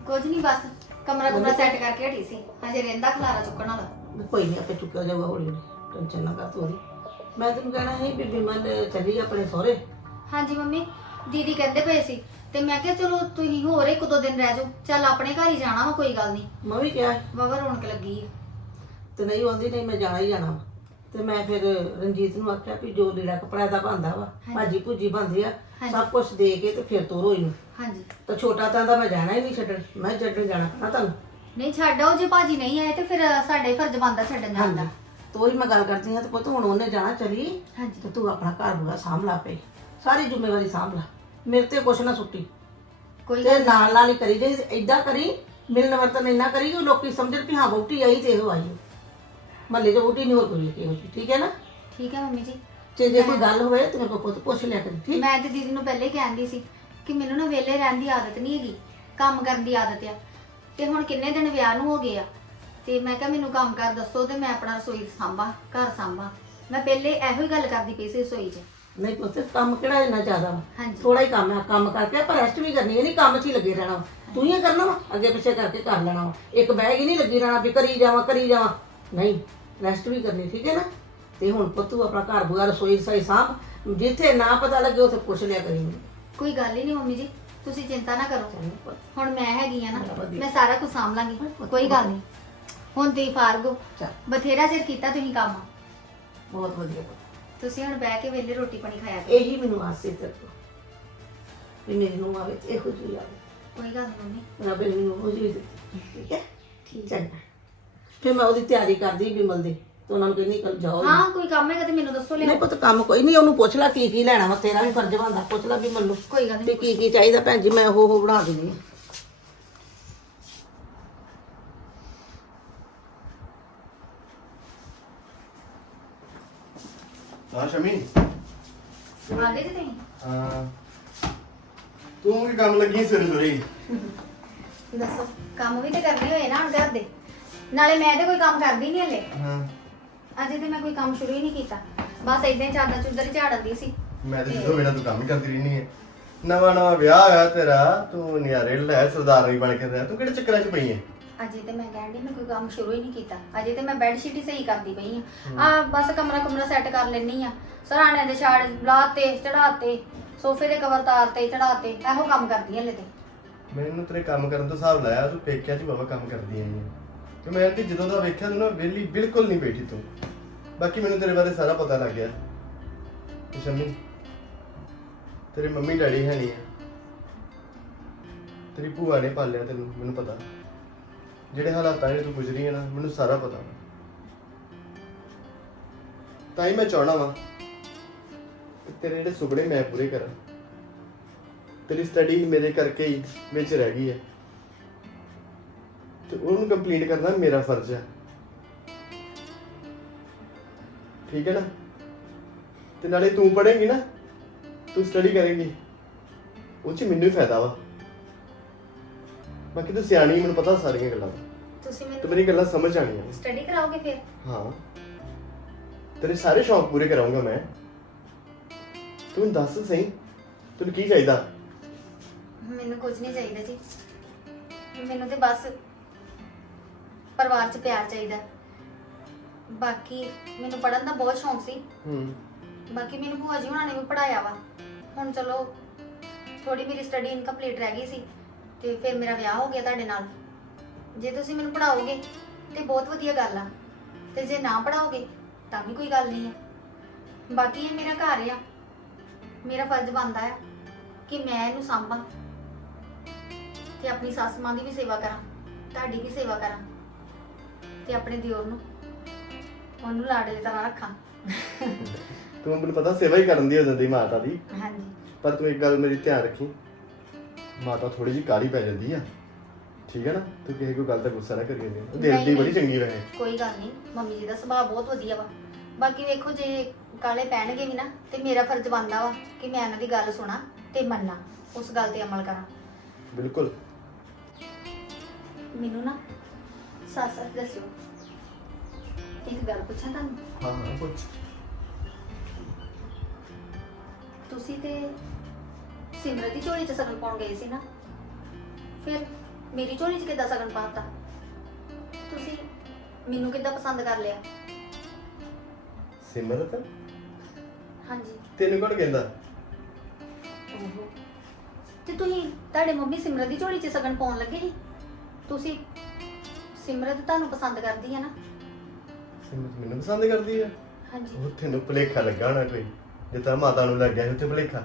ਕੁਝ ਨਹੀਂ ਬਸ ਕਮਰਾ ਕੁਮਰਾ ਸੈੱਟ ਕਰਕੇ ਹਟੀ ਸੀ। ਹਜੇ ਰਹਿੰਦਾ ਖਲਾਰਾ ਚੁੱਕਣ ਵਾਲਾ। ਕੋਈ ਨਹੀਂ ਆਪੇ ਚੁੱਕਿਆ ਜਾਊਗਾ ਹੌਲੀ ਹੌਲੀ ਟੈਨਸ਼ਨ ਨਾ ਕਰ ਤੂੰ ਉਹਦੀ ਮੈਂ ਤੈਨੂੰ ਕਹਿਣਾ ਸੀ ਬੀਬੀ ਮਨ ਚੱਲੀ ਆਪਣੇ ਸਹੁਰੇ। ਹਾਂਜੀ ਮੰਮੀ ਦੀਦੀ ਕਹਿੰਦੇ ਪਏ ਸੀ। ਤੇ ਮੈਂ ਕਿਹਾ ਚਲੋ ਤੁਸੀਂ ਹੋਰ ਇੱਕ ਦੋ ਦਿਨ ਰਹਿ ਜਾਓ। ਚੱਲ ਆਪਣੇ ਘਰ ਹੀ ਜਾਣਾ ਵਾ ਕੋਈ ਗੱਲ ਨਹੀਂ। ਮੈਂ ਵੀ ਕਿਹਾ ਵਾਵਾ ਰੌਣਕ ਲੱਗੀ ਹੈ ਤੇ ਨਹੀਂ ਆਉਂਦੀ ਨਹੀਂ ਮੈਂ ਜਾਣਾ ਹੀ ਜਾਣਾ। ਤੇ ਮੈਂ ਫਿਰ ਰਣਜੀਤ ਨੂੰ ਆਖਿਆ ਵੀ ਜੋ ਲੀੜਾ ਕਪੜਾ ਦਾ ਬੰਦਾ ਵਾ ਭਾਜੀ ਭੁੱਜੀ ਬੰਦੀ ਆ ਹਾਂਜੀ। ਸਭ ਕੁਝ ਦੇ ਕੇ ਤੇ ਫਿਰ ਤੋਰੋ ਇਹਨੂੰ। ਹਾਂਜੀ। ਤਾਂ ਛੋਟਾ ਤਾਂ ਦਾ ਮੈਂ ਜਾਣਾ ਹੀ ਨਹੀਂ ਛੱਡਣ ਮੈਂ ਛੱਡਣ ਜਾਣਾ ਨਾ ਤੁਹਾਨੂੰ। ਨਹੀਂ ਛੱਡ ਆਓ ਜੇ ਭਾਜੀ ਨਹੀਂ ਆਏ ਤੇ ਫਿਰ ਸਾਡਾ ਫਰਜ਼ ਬਣਦਾ ਛੱਡਣ ਜਾਣ ਦਾ। ਤੋ ਹੀ ਮੈਂ ਗੱਲ ਕਰਦੀ ਹਾਂ ਤੇ ਪੁੱਤ ਹੁਣ ਉਹਨੇ ਜਾਣਾ ਚਲੀ ਹਾਂਜੀ। ਤੇ ਤੂੰ ਆਪਣਾ ਘਰ ਬੁਰਾ ਸਾਂਭ ਲਾ ਪਈ। ਸਾਰੀ ਜ਼ਿੰਮੇਵਾਰੀ ਸਾਂਭ ਲਾ। ਮੇਰੇ ਤੇ ਕੁਛ ਨਾ ਸੁੱਟੀ। ਕੋਈ ਤੇ ਨਾਲ ਨਾਲ ਹੀ ਕਰੀ ਜੇ ਏਦਾਂ ਕਰੀ ਮਿਲਣ ਵਰਤਨ ਇੰਨਾ ਕਰੀ ਕਿ ਲੋਕੀ ਸਮਝਣ ਵੀ ਹਾਂ ਵਹੁਟੀ ਆਈ ਤੇ ਇਹੋ ਆਈ। ਮੱਲੇ 'ਚ ਵਹੁਟੀ ਨਹੀਂ ਹੋਰ ਕੋਈ ਠੀਕ ਹੈ ਨਾ? ਠੀਕ ਹੈ ਮੰਮੀ ਜੀ। ਤੇ ਜੇ ਕੋਈ ਗੱਲ ਹੋਵੇ ਤੇ ਮੇਰੇ ਕੋਲ ਪੁੱਛ ਲਿਆ ਕਰੀ ਠੀਕ? ਮੈਂ ਤੇ ਦੀਦੀ ਨੂੰ ਪਹਿਲੇ ਕਹਿੰਦੀ ਸੀ ਕਿ ਮੈਨੂੰ ਨਾ ਵਿਹਲੇ ਰਹਿਣ ਦੀ ਆਦਤ ਨਹੀਂ ਹੈਗੀ ਕੰਮ ਕਰਨ ਦੀ ਆਦਤ ਆ। ਤੇ ਹੁਣ ਕਿੰਨੇ ਦਿਨ ਵਿਆਹ ਨੂੰ ਹੋ ਗਏ ਆ ਤੇ ਮੈਂ ਕਿਹਾ ਮੈਨੂੰ ਕੰਮ ਕਰ ਦੱਸੋ ਤੇ ਮੈਂ ਆਪਣਾ ਰਸੋਈ ਸਾਂਭਾ ਘਰ ਸਾਂਭਾ। ਮੈਂ ਪਹਿਲੇ ਇਹੋ ਹੀ ਗੱਲ ਕਰਦੀ ਪਈ ਸੀ ਰਸੋਈ 'ਚ। ਨਹੀਂ ਪੁੱਤ ਕੰਮ ਕਿਹੜਾ ਇੰਨਾ ਜ਼ਿਆਦਾ ਵਾ? ਹਾਂਜੀ। ਥੋੜਾ ਹੀ ਕੰਮ ਹੈ ਕੰਮ ਕਰਕੇ ਆਪਾਂ ਰੈਸਟ ਵੀ ਕਰਨੀ ਹੈ ਨਹੀਂ ਕੰਮ 'ਚ ਹੀ ਲੱਗੇ ਰਹਿਣਾ ਵਾ। ਤੂੰ ਹੀ ਕਰਨਾ ਵਾ ਅੱਗੇ ਪਿੱਛੇ ਕਰਕੇ ਕਰ ਲੈਣਾ ਵਾ। ਇੱਕ ਬੈਗ ਹੀ ਨਹੀਂ ਲੱਗੀ ਰਹਿਣਾ ਵੀ ਕਰੀ ਜਾਵਾਂ ਕਰੀ ਜਾਵਾਂ। ਨਹੀਂ ਰੈਸਟ ਵੀ ਕਰਨੀ ਠੀਕ ਹੈ ਨਾ? ਤੇ ਹੁਣ ਪੁੱਤ ਆਪਣਾ ਘਰ ਬੁਆ ਰਸੋਈ ਸਹੀ ਸਾਂਭ ਜਿੱਥੇ ਨਾ ਪਤਾ ਲੱਗੇ ਉੱਥੇ ਪੁੱਛ ਲਿਆ ਕਰੀ। ਕੋਈ ਗੱਲ ਹੀ ਨਹੀਂ ਮੰਮੀ ਜੀ ਤੁਸੀਂ ਚਿੰਤਾ ਨਾ ਕਰੋ। ਹੁਣ ਮੈਂ ਹੈਗੀ ਆ ਨਾ। ਮੈਂ ਸਾਰਾ ਕੁਝ ਸਾਂਭ ਲਾਂਗੀ ਕੋਈ ਗੱਲ ਨਹੀਂ। ਹੁਣ ਤੁਸੀਂ ਫਾਰਗ ਹੋ। ਬਥੇਰਾ ਚਿਰ ਕੀਤਾ ਤੁਸੀਂ ਕੰਮ। ਬਹੁਤ ਵਧੀਆ ਤੁਸੀਂ ਹੁਣ ਬਹਿ ਕੇ ਵੇਲੇ ਰੋਟੀ ਪਾਣੀ ਖਾਇਆ ਕਰੋ। ਇਹੀ ਮੈਨੂੰ ਆਸ ਸੀ ਤੇਰੇ ਤੋਂ ਵੀ ਮੇਰੀ ਨੂੰ ਆਵੇ ਇਹੋ ਜਿਹੀ ਆਵੇ। ਕੋਈ ਗੱਲ ਨਹੀਂ ਮੰਮੀ। ਰੱਬ ਨੇ ਮੈਨੂੰ ਉਹ ਜਿਹੀ ਦਿੱਤੀ ਠੀਕ ਹੈ? ਠੀਕ। ਚੰਗਾ। ਫਿਰ ਮੈਂ ਉਹਦੀ ਤਿਆਰੀ ਕਰਦੀ ਬਿਮਲ ਦੀ ਤੇ ਉਹਨਾਂ ਨੂੰ ਕਹਿੰਦੀ ਕੱਲ ਜਾਓ। ਹਾਂ ਕੋਈ ਕੰਮ ਹੈਗਾ ਤੇ ਮੈਨੂੰ ਦੱਸੋ ਨਹੀਂ ਲਿਆ ਪੁੱਤ ਕੰਮ ਕੋਈ ਨਹੀਂ ਉਹਨੂੰ ਪੁੱਛ ਲੈ ਕੀ ਕੀ ਲੈਣਾ ਵਾ ਤੇਰਾ ਵੀ ਫਰਜ਼ ਬਣਦਾ ਪੁੱਛ ਲੈ ਵੀ ਮੈਨੂੰ ਕੋਈ ਗੱਲ ਤੇ ਨਹੀਂ ਕੀ ਕੀ ਚਾਹੀਦਾ ਭੈਣ ਜੀ ਮੈਂ ਉਹ ਉਹ ਬਣਾ ਦਿੰਦੀ ਹਾਂ। ਹਾਂ ਸ਼ਮੀ। ਆ ਗਏ ਜੀ ਤੁਸੀਂ? ਹਾਂ। ਤੂੰ ਕੀ ਕੰਮ ਲੱਗੀ ਸਵੇਰੇ ਸਵੇਰੇ ਦੱਸੋ ਕੰਮ ਵੀ ਤੇ ਕਰਨੇ ਹੋਏ ਨਾ ਹੁਣ ਘਰ ਦੇ। ਨਾਲੇ ਮੈਂ ਤੇ ਕੋਈ ਕੰਮ ਕਰਦੀ ਨਹੀਂ ਹਲੇ। ਹਾਂ। ਅਜੇ ਤੇ ਮੈਂ ਕੋਈ ਕੰਮ ਸ਼ੁਰੂ ਹੀ ਨਹੀਂ ਕੀਤਾ। ਬਸ ਇਦਾਂ ਹੀ ਚਾਦਰ ਚੁੱਦਰ ਹੀ ਝਾੜਨ ਦੀ ਸੀ। ਮੈਂ ਤੇ ਜਦੋਂ ਵੇਲਾ ਤੂੰ ਕੰਮ ਹੀ ਕਰਦੀ ਰਹਿਨੀ ਹੈ ਨਵਾਂ ਨਵਾਂ ਵਿਆਹ ਹੋਇਆ ਤੇਰਾ ਤੂੰ ਨਿਆਰੇ ਲੈ ਸਰਦਾਰਨੀ ਬਣ ਕੇ ਰਿਹਾ। ਤੂੰ ਕਿਹੜੇ ਚੱਕਰਾਂ 'ਚ ਪਈ ਹੈ ਅਜੇ ਤੇ ਮੈਂ ਕਹਿੰਦੀ ਮੈਂ ਕੋਈ ਕੰਮ ਸ਼ੁਰੂ ਹੀ ਨਹੀਂ ਕੀਤਾ। ਅਜੇ ਤੇ ਮੈਂ ਬੈੱਡ ਸ਼ੀਟ ਹੀ ਸਹੀ ਕਰਦੀ ਪਈ ਆ। ਆ ਬਸ ਕਮਰਾ ਕਮਰਾ ਸੈੱਟ ਕਰ ਲੈਣੀ ਆ। ਸਰਾਣੇ ਦੇ ਛਾੜ ਲਾਤੇ ਚੜਾਤੇ ਸੋਫੇ ਦੇ ਕਵਰ ਤਾਰਤੇ ਚੜਾਤੇ। ਇਹੋ ਕੰਮ ਕਰਦੀ ਹਲੇ ਤੇ। ਮੈਨੂੰ ਤੇਰੇ ਕੰਮ ਕਰਨ ਤੋਂ ਹਿਸਾਬ ਲਾਇਆ ਤੂੰ ਪੇਕਿਆਂ 'ਚ ਬਾਬਾ ਕੰਮ ਕਰਦੀ ਆਈ ਹੈ ਤੇ ਮੈਂ ਤੇ ਜਦੋਂ ਦਾ ਵੇਖਿਆ ਤੂੰ ਨਾ, ਵਿਹਲੀ ਬਿਲਕੁਲ ਨਹੀਂ ਬੈਠੀ ਤੂੰ। ਬਾਕੀ ਮੈਨੂੰ ਤੇਰੇ ਬਾਰੇ ਸਾਰਾ ਪਤਾ ਲੱਗ ਗਿਆ। ਤੇ ਸ਼ਮੀ, ਤੇਰੀ ਮੰਮੀ ਡੈਡੀ ਹੈ ਨਹੀਂ ਹੈ ਤੇਰੀ ਭੂਆ ਨੇ ਪਾਲਿਆ ਤੈਨੂੰ, ਮੈਨੂੰ ਪਤਾ। ਜਿਹੜੇ ਹਾਲਾਤਾਂ ਵਿੱਚ ਤੂੰ ਗੁਜ਼ਰੀ ਹੈ ਨਾ, ਮੈਨੂੰ ਸਾਰਾ ਪਤਾ। ਤਾਂ ਹੀ ਮੈਂ ਚਾਹਣਾ ਵਾਂ ਕਿ ਤੇਰੇ ਜਿਹੜੇ ਸੁਪਨੇ ਮੈਂ ਪੂਰੇ ਕਰਾਂ। ਤੇਰੀ ਸਟੱਡੀ ਮੇਰੇ ਕਰਕੇ ਹੀ ਵਿੱਚ ਰਹਿ ਗਈ ਹੈ। ਤੇ ਉਹਨੂੰ ਕੰਪਲੀਟ ਕਰਨਾ ਮੇਰਾ ਫਰਜ਼ ਹੈ। ਠੀਕ ਹੈ ਨਾ? ਤੇ ਨਾਲੇ ਤੂੰ ਪੜ੍ਹੇਂਗੀ ਨਾ ਤੂੰ ਸਟੱਡੀ ਕਰੇਂਗੀ ਉਹ ਚ ਮੈਨੂੰ ਹੀ ਫਾਇਦਾ ਵਾ। ਬਾਕੀ ਤੂੰ ਸਿਆਣੀ ਮੈਨੂੰ ਪਤਾ ਸਾਰੀਆਂ ਗੱਲਾਂ। ਤੁਸੀਂ ਤੇ ਮੈਨੂੰ ਮੇਰੀ ਗੱਲਾਂ ਸਮਝ ਆਣੀਆਂ ਸਟੱਡੀ ਕਰਾਓਗੇ ਫਿਰ? ਹਾਂ। ਤੇਰੇ ਸਾਰੇ ਸ਼ੌਂਕ ਪੂਰੇ ਕਰਾਉਂਗਾ ਮੈਂ। ਤੂੰ ਦੱਸ ਸਹੀ ਤੈਨੂੰ ਕੀ ਚਾਹੀਦਾ? ਮੈਨੂੰ ਕੁਝ ਨਹੀਂ ਚਾਹੀਦਾ ਜੀ। ਮੈਨੂੰ ਤੇ ਬਸ ਪਰਿਵਾਰ 'ਚ ਪਿਆਰ ਚਾਹੀਦਾ। ਬਾਕੀ ਮੈਨੂੰ ਪੜਨ ਦਾ ਬਹੁਤ ਸ਼ੌਂਕ ਸੀ। ਹੂੰ। ਬਾਕੀ ਮੈਨੂੰ ਭੂਆ ਜੀ ਉਹਨਾਂ ਨੇ ਵੀ ਪੜਾਇਆ ਵਾ। ਹੁਣ ਚਲੋ ਥੋੜੀ ਮੇਰੀ ਸਟੱਡੀ ਇਨਕੰਪਲੀਟ ਰਹਿ ਗਈ ਸੀ ਤੇ ਫਿਰ ਮੇਰਾ ਵਿਆਹ ਹੋ ਗਿਆ ਤੁਹਾਡੇ ਨਾਲ। ਜੇ ਤੁਸੀਂ ਮੈਨੂੰ ਪੜਾਓਗੇ ਤੇ ਬਹੁਤ ਵਧੀਆ ਗੱਲ ਆ। ਤੇ ਜੇ ਨਾ ਪੜਾਓਗੇ ਤਾਂ ਵੀ ਕੋਈ ਗੱਲ ਨਹੀਂ ਹੈ ਬਾਕੀ ਇਹ ਮੇਰਾ ਘਰ ਆ। ਮੇਰਾ ਫਰਜ਼ ਬਣਦਾ ਹੈ ਕਿ ਮੈਂ ਇਹਨੂੰ ਸਾਂਭਾਂ ਤੇ ਆਪਣੀ ਸੱਸ ਮਾਂ ਦੀ ਵੀ ਸੇਵਾ ਕਰਾਂ ਤੁਹਾਡੀ ਵੀ ਸੇਵਾ ਕਰਾਂ। ਤੇ ਆਪਣੇ ਦਿਓਰ ਨੂੰ। ਉਹਨੂੰ ਲਾਡਲੇ ਤਰ੍ਹਾਂ ਰੱਖਾਂ। ਤੂੰ ਮੈਨੂੰ ਪਤਾ ਸੇਵਾ ਹੀ ਕਰਨ ਦੀ ਹੋ ਜਾਂਦੀ ਮਾਤਾ ਦੀ। ਹਾਂਜੀ। ਪਰ ਤੂੰ ਇੱਕ ਗੱਲ ਮੇਰੀ ਧਿਆਨ ਰੱਖੀ। ਮਾਤਾ ਥੋੜੀ ਜਿਹੀ ਕਾਲੀ ਪੈ ਜਾਂਦੀ ਆ। ਠੀਕ ਹੈ ਨਾ? ਤੂੰ ਕਿਸੇ ਕੋਈ ਗੱਲ ਦਾ ਗੁੱਸਾ ਨਾ ਕਰੀ ਜਾਂਦੀ। ਦਿਲ ਨਹੀਂ, ਦੀ ਬੜੀ ਨਹੀਂ। ਚੰਗੀ ਰਹੇ ਕੋਈ ਗੱਲ ਨਹੀਂ। ਮੰਮੀ ਜੀ ਦਾ ਸੁਭਾਅ ਬਹੁਤ ਵਧੀਆ ਵਾ। ਬਾਕੀ ਵੇਖੋ ਜੇ ਕਾਲੇ ਪੈਣਗੇ ਵੀ ਨਾ ਤੇ ਮੇਰਾ ਫਰਜ਼ ਬਣਦਾ ਵਾ ਕਿ ਮੈਂ ਇਹਨਾਂ ਦੀ ਗੱਲ ਸੁਣਾ ਤੇ ਮੰਨਾਂ। ਉਸ ਗੱਲ ਤੇ ਅਮਲ ਕਰਾਂ। ਬਿਲਕੁਲ। ਮੈਨੂੰ ਨਾ ਸੱਚ ਸੱਚ ਦੱਸਿਓ ਇੱਕ ਗੱਲ ਪੁੱਛਾਂ ਤੁਹਾਨੂੰ ਹਾਂ ਹਾਂ ਕੁਝ ਤੁਸੀਂ ਤੇ ਸਿਮਰਤ ਦੀ ਝੋਲੀ 'ਚ ਸਗਨ ਪਾਉਣ ਗਏ ਸੀ ਨਾ ਫਿਰ ਮੇਰੀ ਝੋਲੀ 'ਚ ਕਿੱਦਾਂ ਸਗਨ ਪਾਤਾ ਤੁਸੀਂ ਮੈਨੂੰ ਕਿੱਦਾਂ ਪਸੰਦ ਕਰ ਲਿਆ ਸਿਮਰਤ ਹਾਂਜੀ ਤੈਨੂੰ ਕੌਣ ਕਹਿੰਦਾ ਓਹੋ ਤੇ ਤੁਸੀਂ ਤੁਹਾਡੇ ਮੰਮੀ ਸਿਮਰਤ ਦੀ ਝੋਲੀ 'ਚ ਸਗਨ ਪਾਉਣ ਲੱਗੇ ਸੀ ਤੁਸੀਂ ਸਿਮਰਤ ਤੁਹਾਨੂੰ ਪਸੰਦ ਕਰਦੀ ਹੈ ਨਾ? ਸਿਮਰਤ ਮੈਨੂੰ ਪਸੰਦ ਕਰਦੀ ਆ ਹਾਂਜੀ। ਉਹ ਤੈਨੂੰ ਭੁਲੇਖਾ ਲੱਗਾ ਹੋਣਾ ਕੋਈ। ਜਿੱਦਾਂ ਮਾਤਾ ਨੂੰ ਲੱਗਿਆ ਸੀ ਉੱਥੇ ਭੁਲੇਖਾ।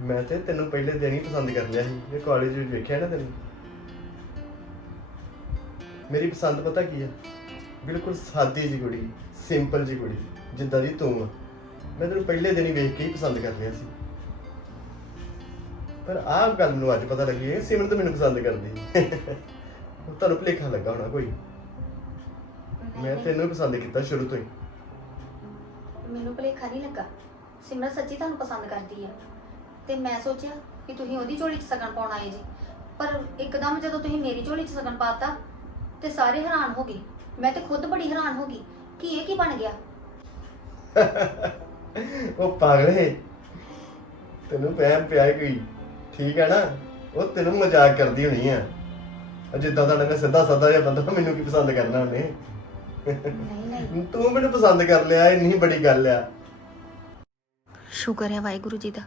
ਮੈਂ ਤੇ ਤੈਨੂੰ ਪਹਿਲੇ ਦਿਨ ਹੀ ਪਸੰਦ ਕਰ ਲਿਆ ਸੀ। ਇਹ ਕਾਲਜ ਵਿੱਚ ਵੇਖਿਆ ਨਾ ਤੈਨੂੰ? ਮੇਰੀ ਪਸੰਦ ਪਤਾ ਕੀ ਆ ਬਿਲਕੁਲ ਸਾਦੀ ਜੀ ਕੁੜੀ ਸਿੰਪਲ ਜੀ ਕੁੜੀ ਜਿੱਦਾਂ ਦੀ ਤੂੰ ਆ। ਮੈਂ ਤੈਨੂੰ ਪਹਿਲੇ ਦਿਨ ਹੀ ਵੇਖ ਕੇ ਹੀ ਪਸੰਦ ਕਰ ਲਿਆ ਸੀ। ਪਰ ਆਹ ਗੱਲ ਨੂੰ ਅੱਜ ਪਤਾ ਲੱਗੀ ਹੈ ਸਿਮਰਤ ਮੈਨੂੰ ਪਸੰਦ ਕਰਦੀ ਉਹ ਤੁਹਾਨੂੰ ਭੁਲੇਖਾ ਲੱਗਾ ਹੋਣਾ ਕੋਈ। ਮੈਂ ਤੈਨੂੰ ਹੀ ਪਸੰਦ ਕੀਤਾ ਸ਼ੁਰੂ ਤੋਂ ਹੀ। ਮੈਨੂੰ ਭੁਲੇਖਾ ਨਹੀਂ ਲੱਗਾ। ਸਿਮਰਨ ਸੱਚੀ ਤੁਹਾਨੂੰ ਪਸੰਦ ਕਰਦੀ ਆ। ਤੇ ਮੈਂ ਸੋਚਿਆ ਕਿ ਤੁਸੀਂ ਉਹਦੀ ਝੋਲੀ 'ਚ ਸਗਨ ਪਾਉਣ ਆਏ ਜੀ। ਪਰ ਇੱਕਦਮ ਜਦੋਂ ਤੁਸੀਂ ਮੇਰੀ ਝੋਲੀ 'ਚ ਸਗਨ ਪਾਤਾ ਤੇ ਸਾਰੇ ਹੈਰਾਨ ਹੋ ਗਏ। ਮੈਂ ਤੇ ਖੁਦ ਬੜੀ ਹੈਰਾਨ ਹੋ ਗਈ। ਕਿ ਇਹ ਕੀ ਬਣ ਗਿਆ? ਉਹ ਪਾਗਲੇ ਤੈਨੂੰ ਪੈਮ ਪਿਆ ਕੋਈ। ਠੀਕ ਹੈ ਨਾ? ਉਹ ਤੈਨੂੰ ਮਜ਼ਾਕ ਕਰਦੀ ਹੋਣੀ ਆ। ਜਿੱਦਾਂ ਦਾ ਮੈਂ ਸਿੱਧਾ ਸਾਦਾ ਜਿਹਾ ਬੰਦਾ ਮੈਨੂੰ ਕੀ ਪਸੰਦ ਕਰਨਾ ਉਹਨੇ? ਨਹੀਂ ਨਹੀਂ। ਤੂੰ ਮੈਨੂੰ ਪਸੰਦ ਕਰ ਲਿਆ ਇੰਨੀ ਬੜੀ ਗੱਲ ਆ। ਸ਼ੁਕਰ ਹੈ ਵਾਹਿਗੁਰੂ ਜੀ ਦਾ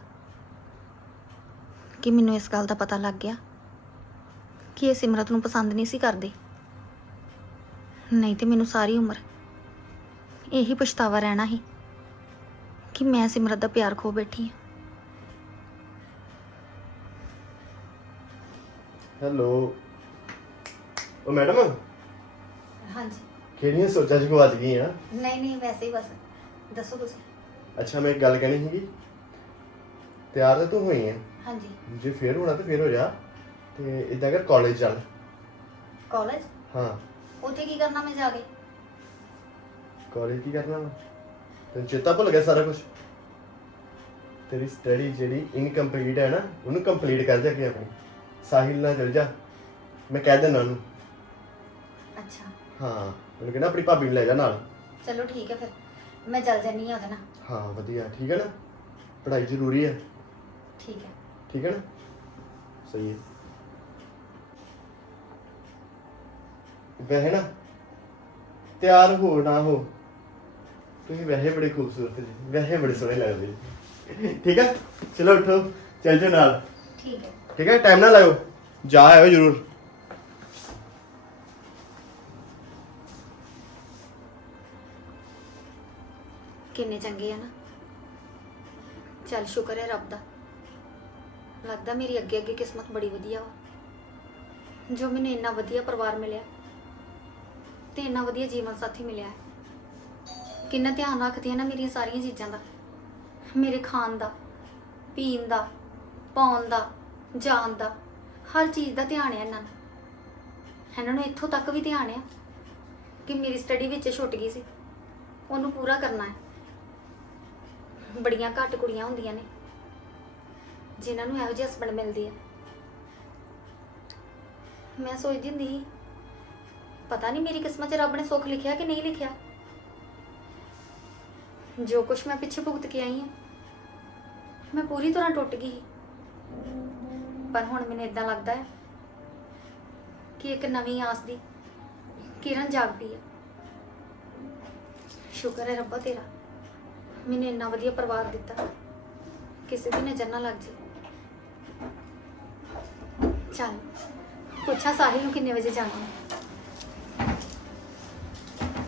ਕਿ ਮੈਨੂੰ ਇਸ ਗੱਲ ਦਾ ਪਤਾ ਲੱਗ ਗਿਆ ਕਿ ਇਹ ਸਿਮਰਤ ਨੂੰ ਪਸੰਦ ਨਹੀਂ ਸੀ ਕਰਦੇ। ਨਹੀਂ ਤੇ ਮੈਨੂੰ ਸਾਰੀ ਉਮਰ ਇਹੀ ਪਛਤਾਵਾ ਰਹਿਣਾ ਸੀ ਕਿ ਮੈਂ ਸਿਮਰਤ ਦਾ ਪਿਆਰ ਖੋ ਬੈਠੀ ਹਾਂ। ਹੈਲੋ। ਉਹ ਮੈਡਮ? ਹਾਂਜੀ। ਕਿਹੜੀਆਂ ਸੋਚਾਂ ਚ ਗਵਾਚ ਗਈ ਆ? ਨਹੀਂ ਨਹੀਂ ਵੈਸੇ ਹੀ ਬਸ। ਦੱਸੋ ਤੁਸੀਂ ਅੱਛਾ ਮੈਂ ਇੱਕ ਗੱਲ ਕਹਿਣੀ ਸੀਗੀ। ਤਿਆਰ ਤਾਂ ਤੂੰ ਹੋਈ ਆ। ਹਾਂਜੀ। ਜੇ ਫੇਰ ਹੋਣਾ ਤਾਂ ਫੇਰ ਹੋ ਜਾ। ਤੇ ਇਦਾਂ ਕਰ ਕਾਲਜ ਚੱਲ। ਕਾਲਜ ਹਾਂ। ਉੱਥੇ ਕੀ ਕਰਨਾ ਮੈਂ ਜਾ ਕੇ? ਕਾਲਜ ਕੀ ਕਰਨਾ ਵਾ? ਤੈਨੂੰ ਚੇਤਾ ਭੁੱਲ ਗਿਆ ਸਾਰਾ ਕੁਝ ਤੇਰੀ ਸਟੱਡੀ ਜਿਹੜੀ ਇਨਕੰਪਲੀਟ ਹੈ ਨਾ ਉਹਨੂੰ ਕੰਪਲੀਟ ਕਰ ਜਾ ਕੇ ਆਪਣੀ। ਸਾਹਿਲ ਨਾਲ ਚਲ ਜਾ। ਮੈਂ ਕਹਿ ਦਿੰਦਾ ਉਹਨੂੰ। ਹਾਂ ਉਹਨੂੰ ਕਹਿੰਦਾ ਆਪਣੀ ਭਾਬੀ ਨੂੰ ਲੈ ਜਾ ਨਾਲ। ਚਲੋ ਠੀਕ ਹੈ ਫਿਰ ਮੈਂ ਚੱਲ ਜਾਨੀ ਆ ਉਹਦੇ ਨਾਲ। ਹਾਂ ਵਧੀਆ ਠੀਕ ਹੈ ਨਾ? ਪੜ੍ਹਾਈ ਜ਼ਰੂਰੀ ਹੈ। ਠੀਕ ਹੈ। ਠੀਕ ਹੈ ਨਾ? ਸਹੀ ਹੈ। ਵੈਸੇ ਨਾ ਤਿਆਰ ਹੋ ਨਾ ਹੋ ਤੁਸੀਂ ਵੈਸੇ ਬੜੇ ਖੂਬਸੂਰਤ ਜੀ ਵੈਸੇ ਬੜੇ ਸੋਹਣੇ ਲੱਗਦੇ ਜੀ। ਠੀਕ ਹੈ? ਚਲੋ ਉਠੋ ਚੱਲ ਜਾਓ ਨਾਲ। ਠੀਕ ਹੈ। ਠੀਕ ਹੈ? ਟਾਈਮ ਨਾਲ ਆਇਓ ਜਾ ਆਇਓ ਜ਼ਰੂਰ। ਕਿੰਨੇ ਚੰਗੇ ਆ ਨਾ। ਚੱਲ ਸ਼ੁਕਰ ਹੈ ਰੱਬ ਦਾ। ਲੱਗਦਾ ਮੇਰੀ ਅੱਗੇ ਅੱਗੇ ਕਿਸਮਤ ਬੜੀ ਵਧੀਆ ਵਾ। ਜੋ ਮੈਨੂੰ ਇੰਨਾ ਵਧੀਆ ਪਰਿਵਾਰ ਮਿਲਿਆ ਤੇ ਇੰਨਾ ਵਧੀਆ ਜੀਵਨ ਸਾਥੀ ਮਿਲਿਆ ਕਿੰਨਾ ਧਿਆਨ ਰੱਖਦੀ ਆ ਨਾ ਮੇਰੀਆਂ ਸਾਰੀਆਂ ਚੀਜ਼ਾਂ ਦਾ। ਮੇਰੇ ਖਾਣ ਦਾ, ਪੀਣ ਦਾ, ਪਾਉਣ ਦਾ, ਜਾਣ ਦਾ। ਹਰ ਚੀਜ਼ ਦਾ ਧਿਆਨ ਹੈ ਇਹਨਾਂ ਨੂੰ ਇਹਨਾਂ ਨੂੰ ਇੱਥੋਂ ਤੱਕ ਵੀ ਧਿਆਨ ਆ ਕਿ ਮੇਰੀ ਸਟੱਡੀ ਵਿੱਚ ਛੁੱਟ ਗਈ ਸੀ। ਉਹਨੂੰ ਪੂਰਾ ਕਰਨਾ ਹੈ। ਬੜੀਆਂ ਘੱਟ ਕੁੜੀਆਂ ਹੁੰਦੀਆਂ ਨੇ, ਜਿਨ੍ਹਾਂ ਨੂੰ ਇਹੋ ਜਿਹੇ ਹਸਬੰਡ ਮਿਲਦੇ ਆ। ਮੈਂ ਸੋਚਦੀ ਹੁੰਦੀ ਸੀ, ਪਤਾ ਨਹੀਂ ਮੇਰੀ ਕਿਸਮਤ 'ਚ ਰੱਬ ਨੇ ਸੁੱਖ ਲਿਖਿਆ ਕਿ ਨਹੀਂ ਲਿਖਿਆ। ਜੋ ਕੁਝ ਮੈਂ ਪਿੱਛੇ ਭੁਗਤ ਕੇ ਆਈ ਹਾਂ ਮੈਂ ਪੂਰੀ ਤਰ੍ਹਾਂ ਟੁੱਟ ਗਈ ਸੀ। ਪਰ ਹੁਣ ਮੈਨੂੰ ਇਦਾਂ ਲੱਗਦਾ ਹੈ ਕਿ ਇੱਕ ਨਵੀਂ ਆਸ ਦੀ ਕਿਰਨ ਜਾਗਦੀ ਹੈ। ਸ਼ੁਕਰ ਹੈ ਰੱਬਾ ਤੇਰਾ। ਮੈਨੂੰ ਇੰਨਾ ਵਧੀਆ ਪਰਿਵਾਰ ਦਿੱਤਾ। ਕਿਸੇ ਦੀ ਨਜ਼ਰ ਨਾ ਲੱਗ ਜੇ। ਚੱਲ, ਪੁੱਛਾਂ ਸਾਹਿਲ ਨੂੰ ਕਿੰਨੇ ਵਜੇ ਜਾਣਾ। ਹੈ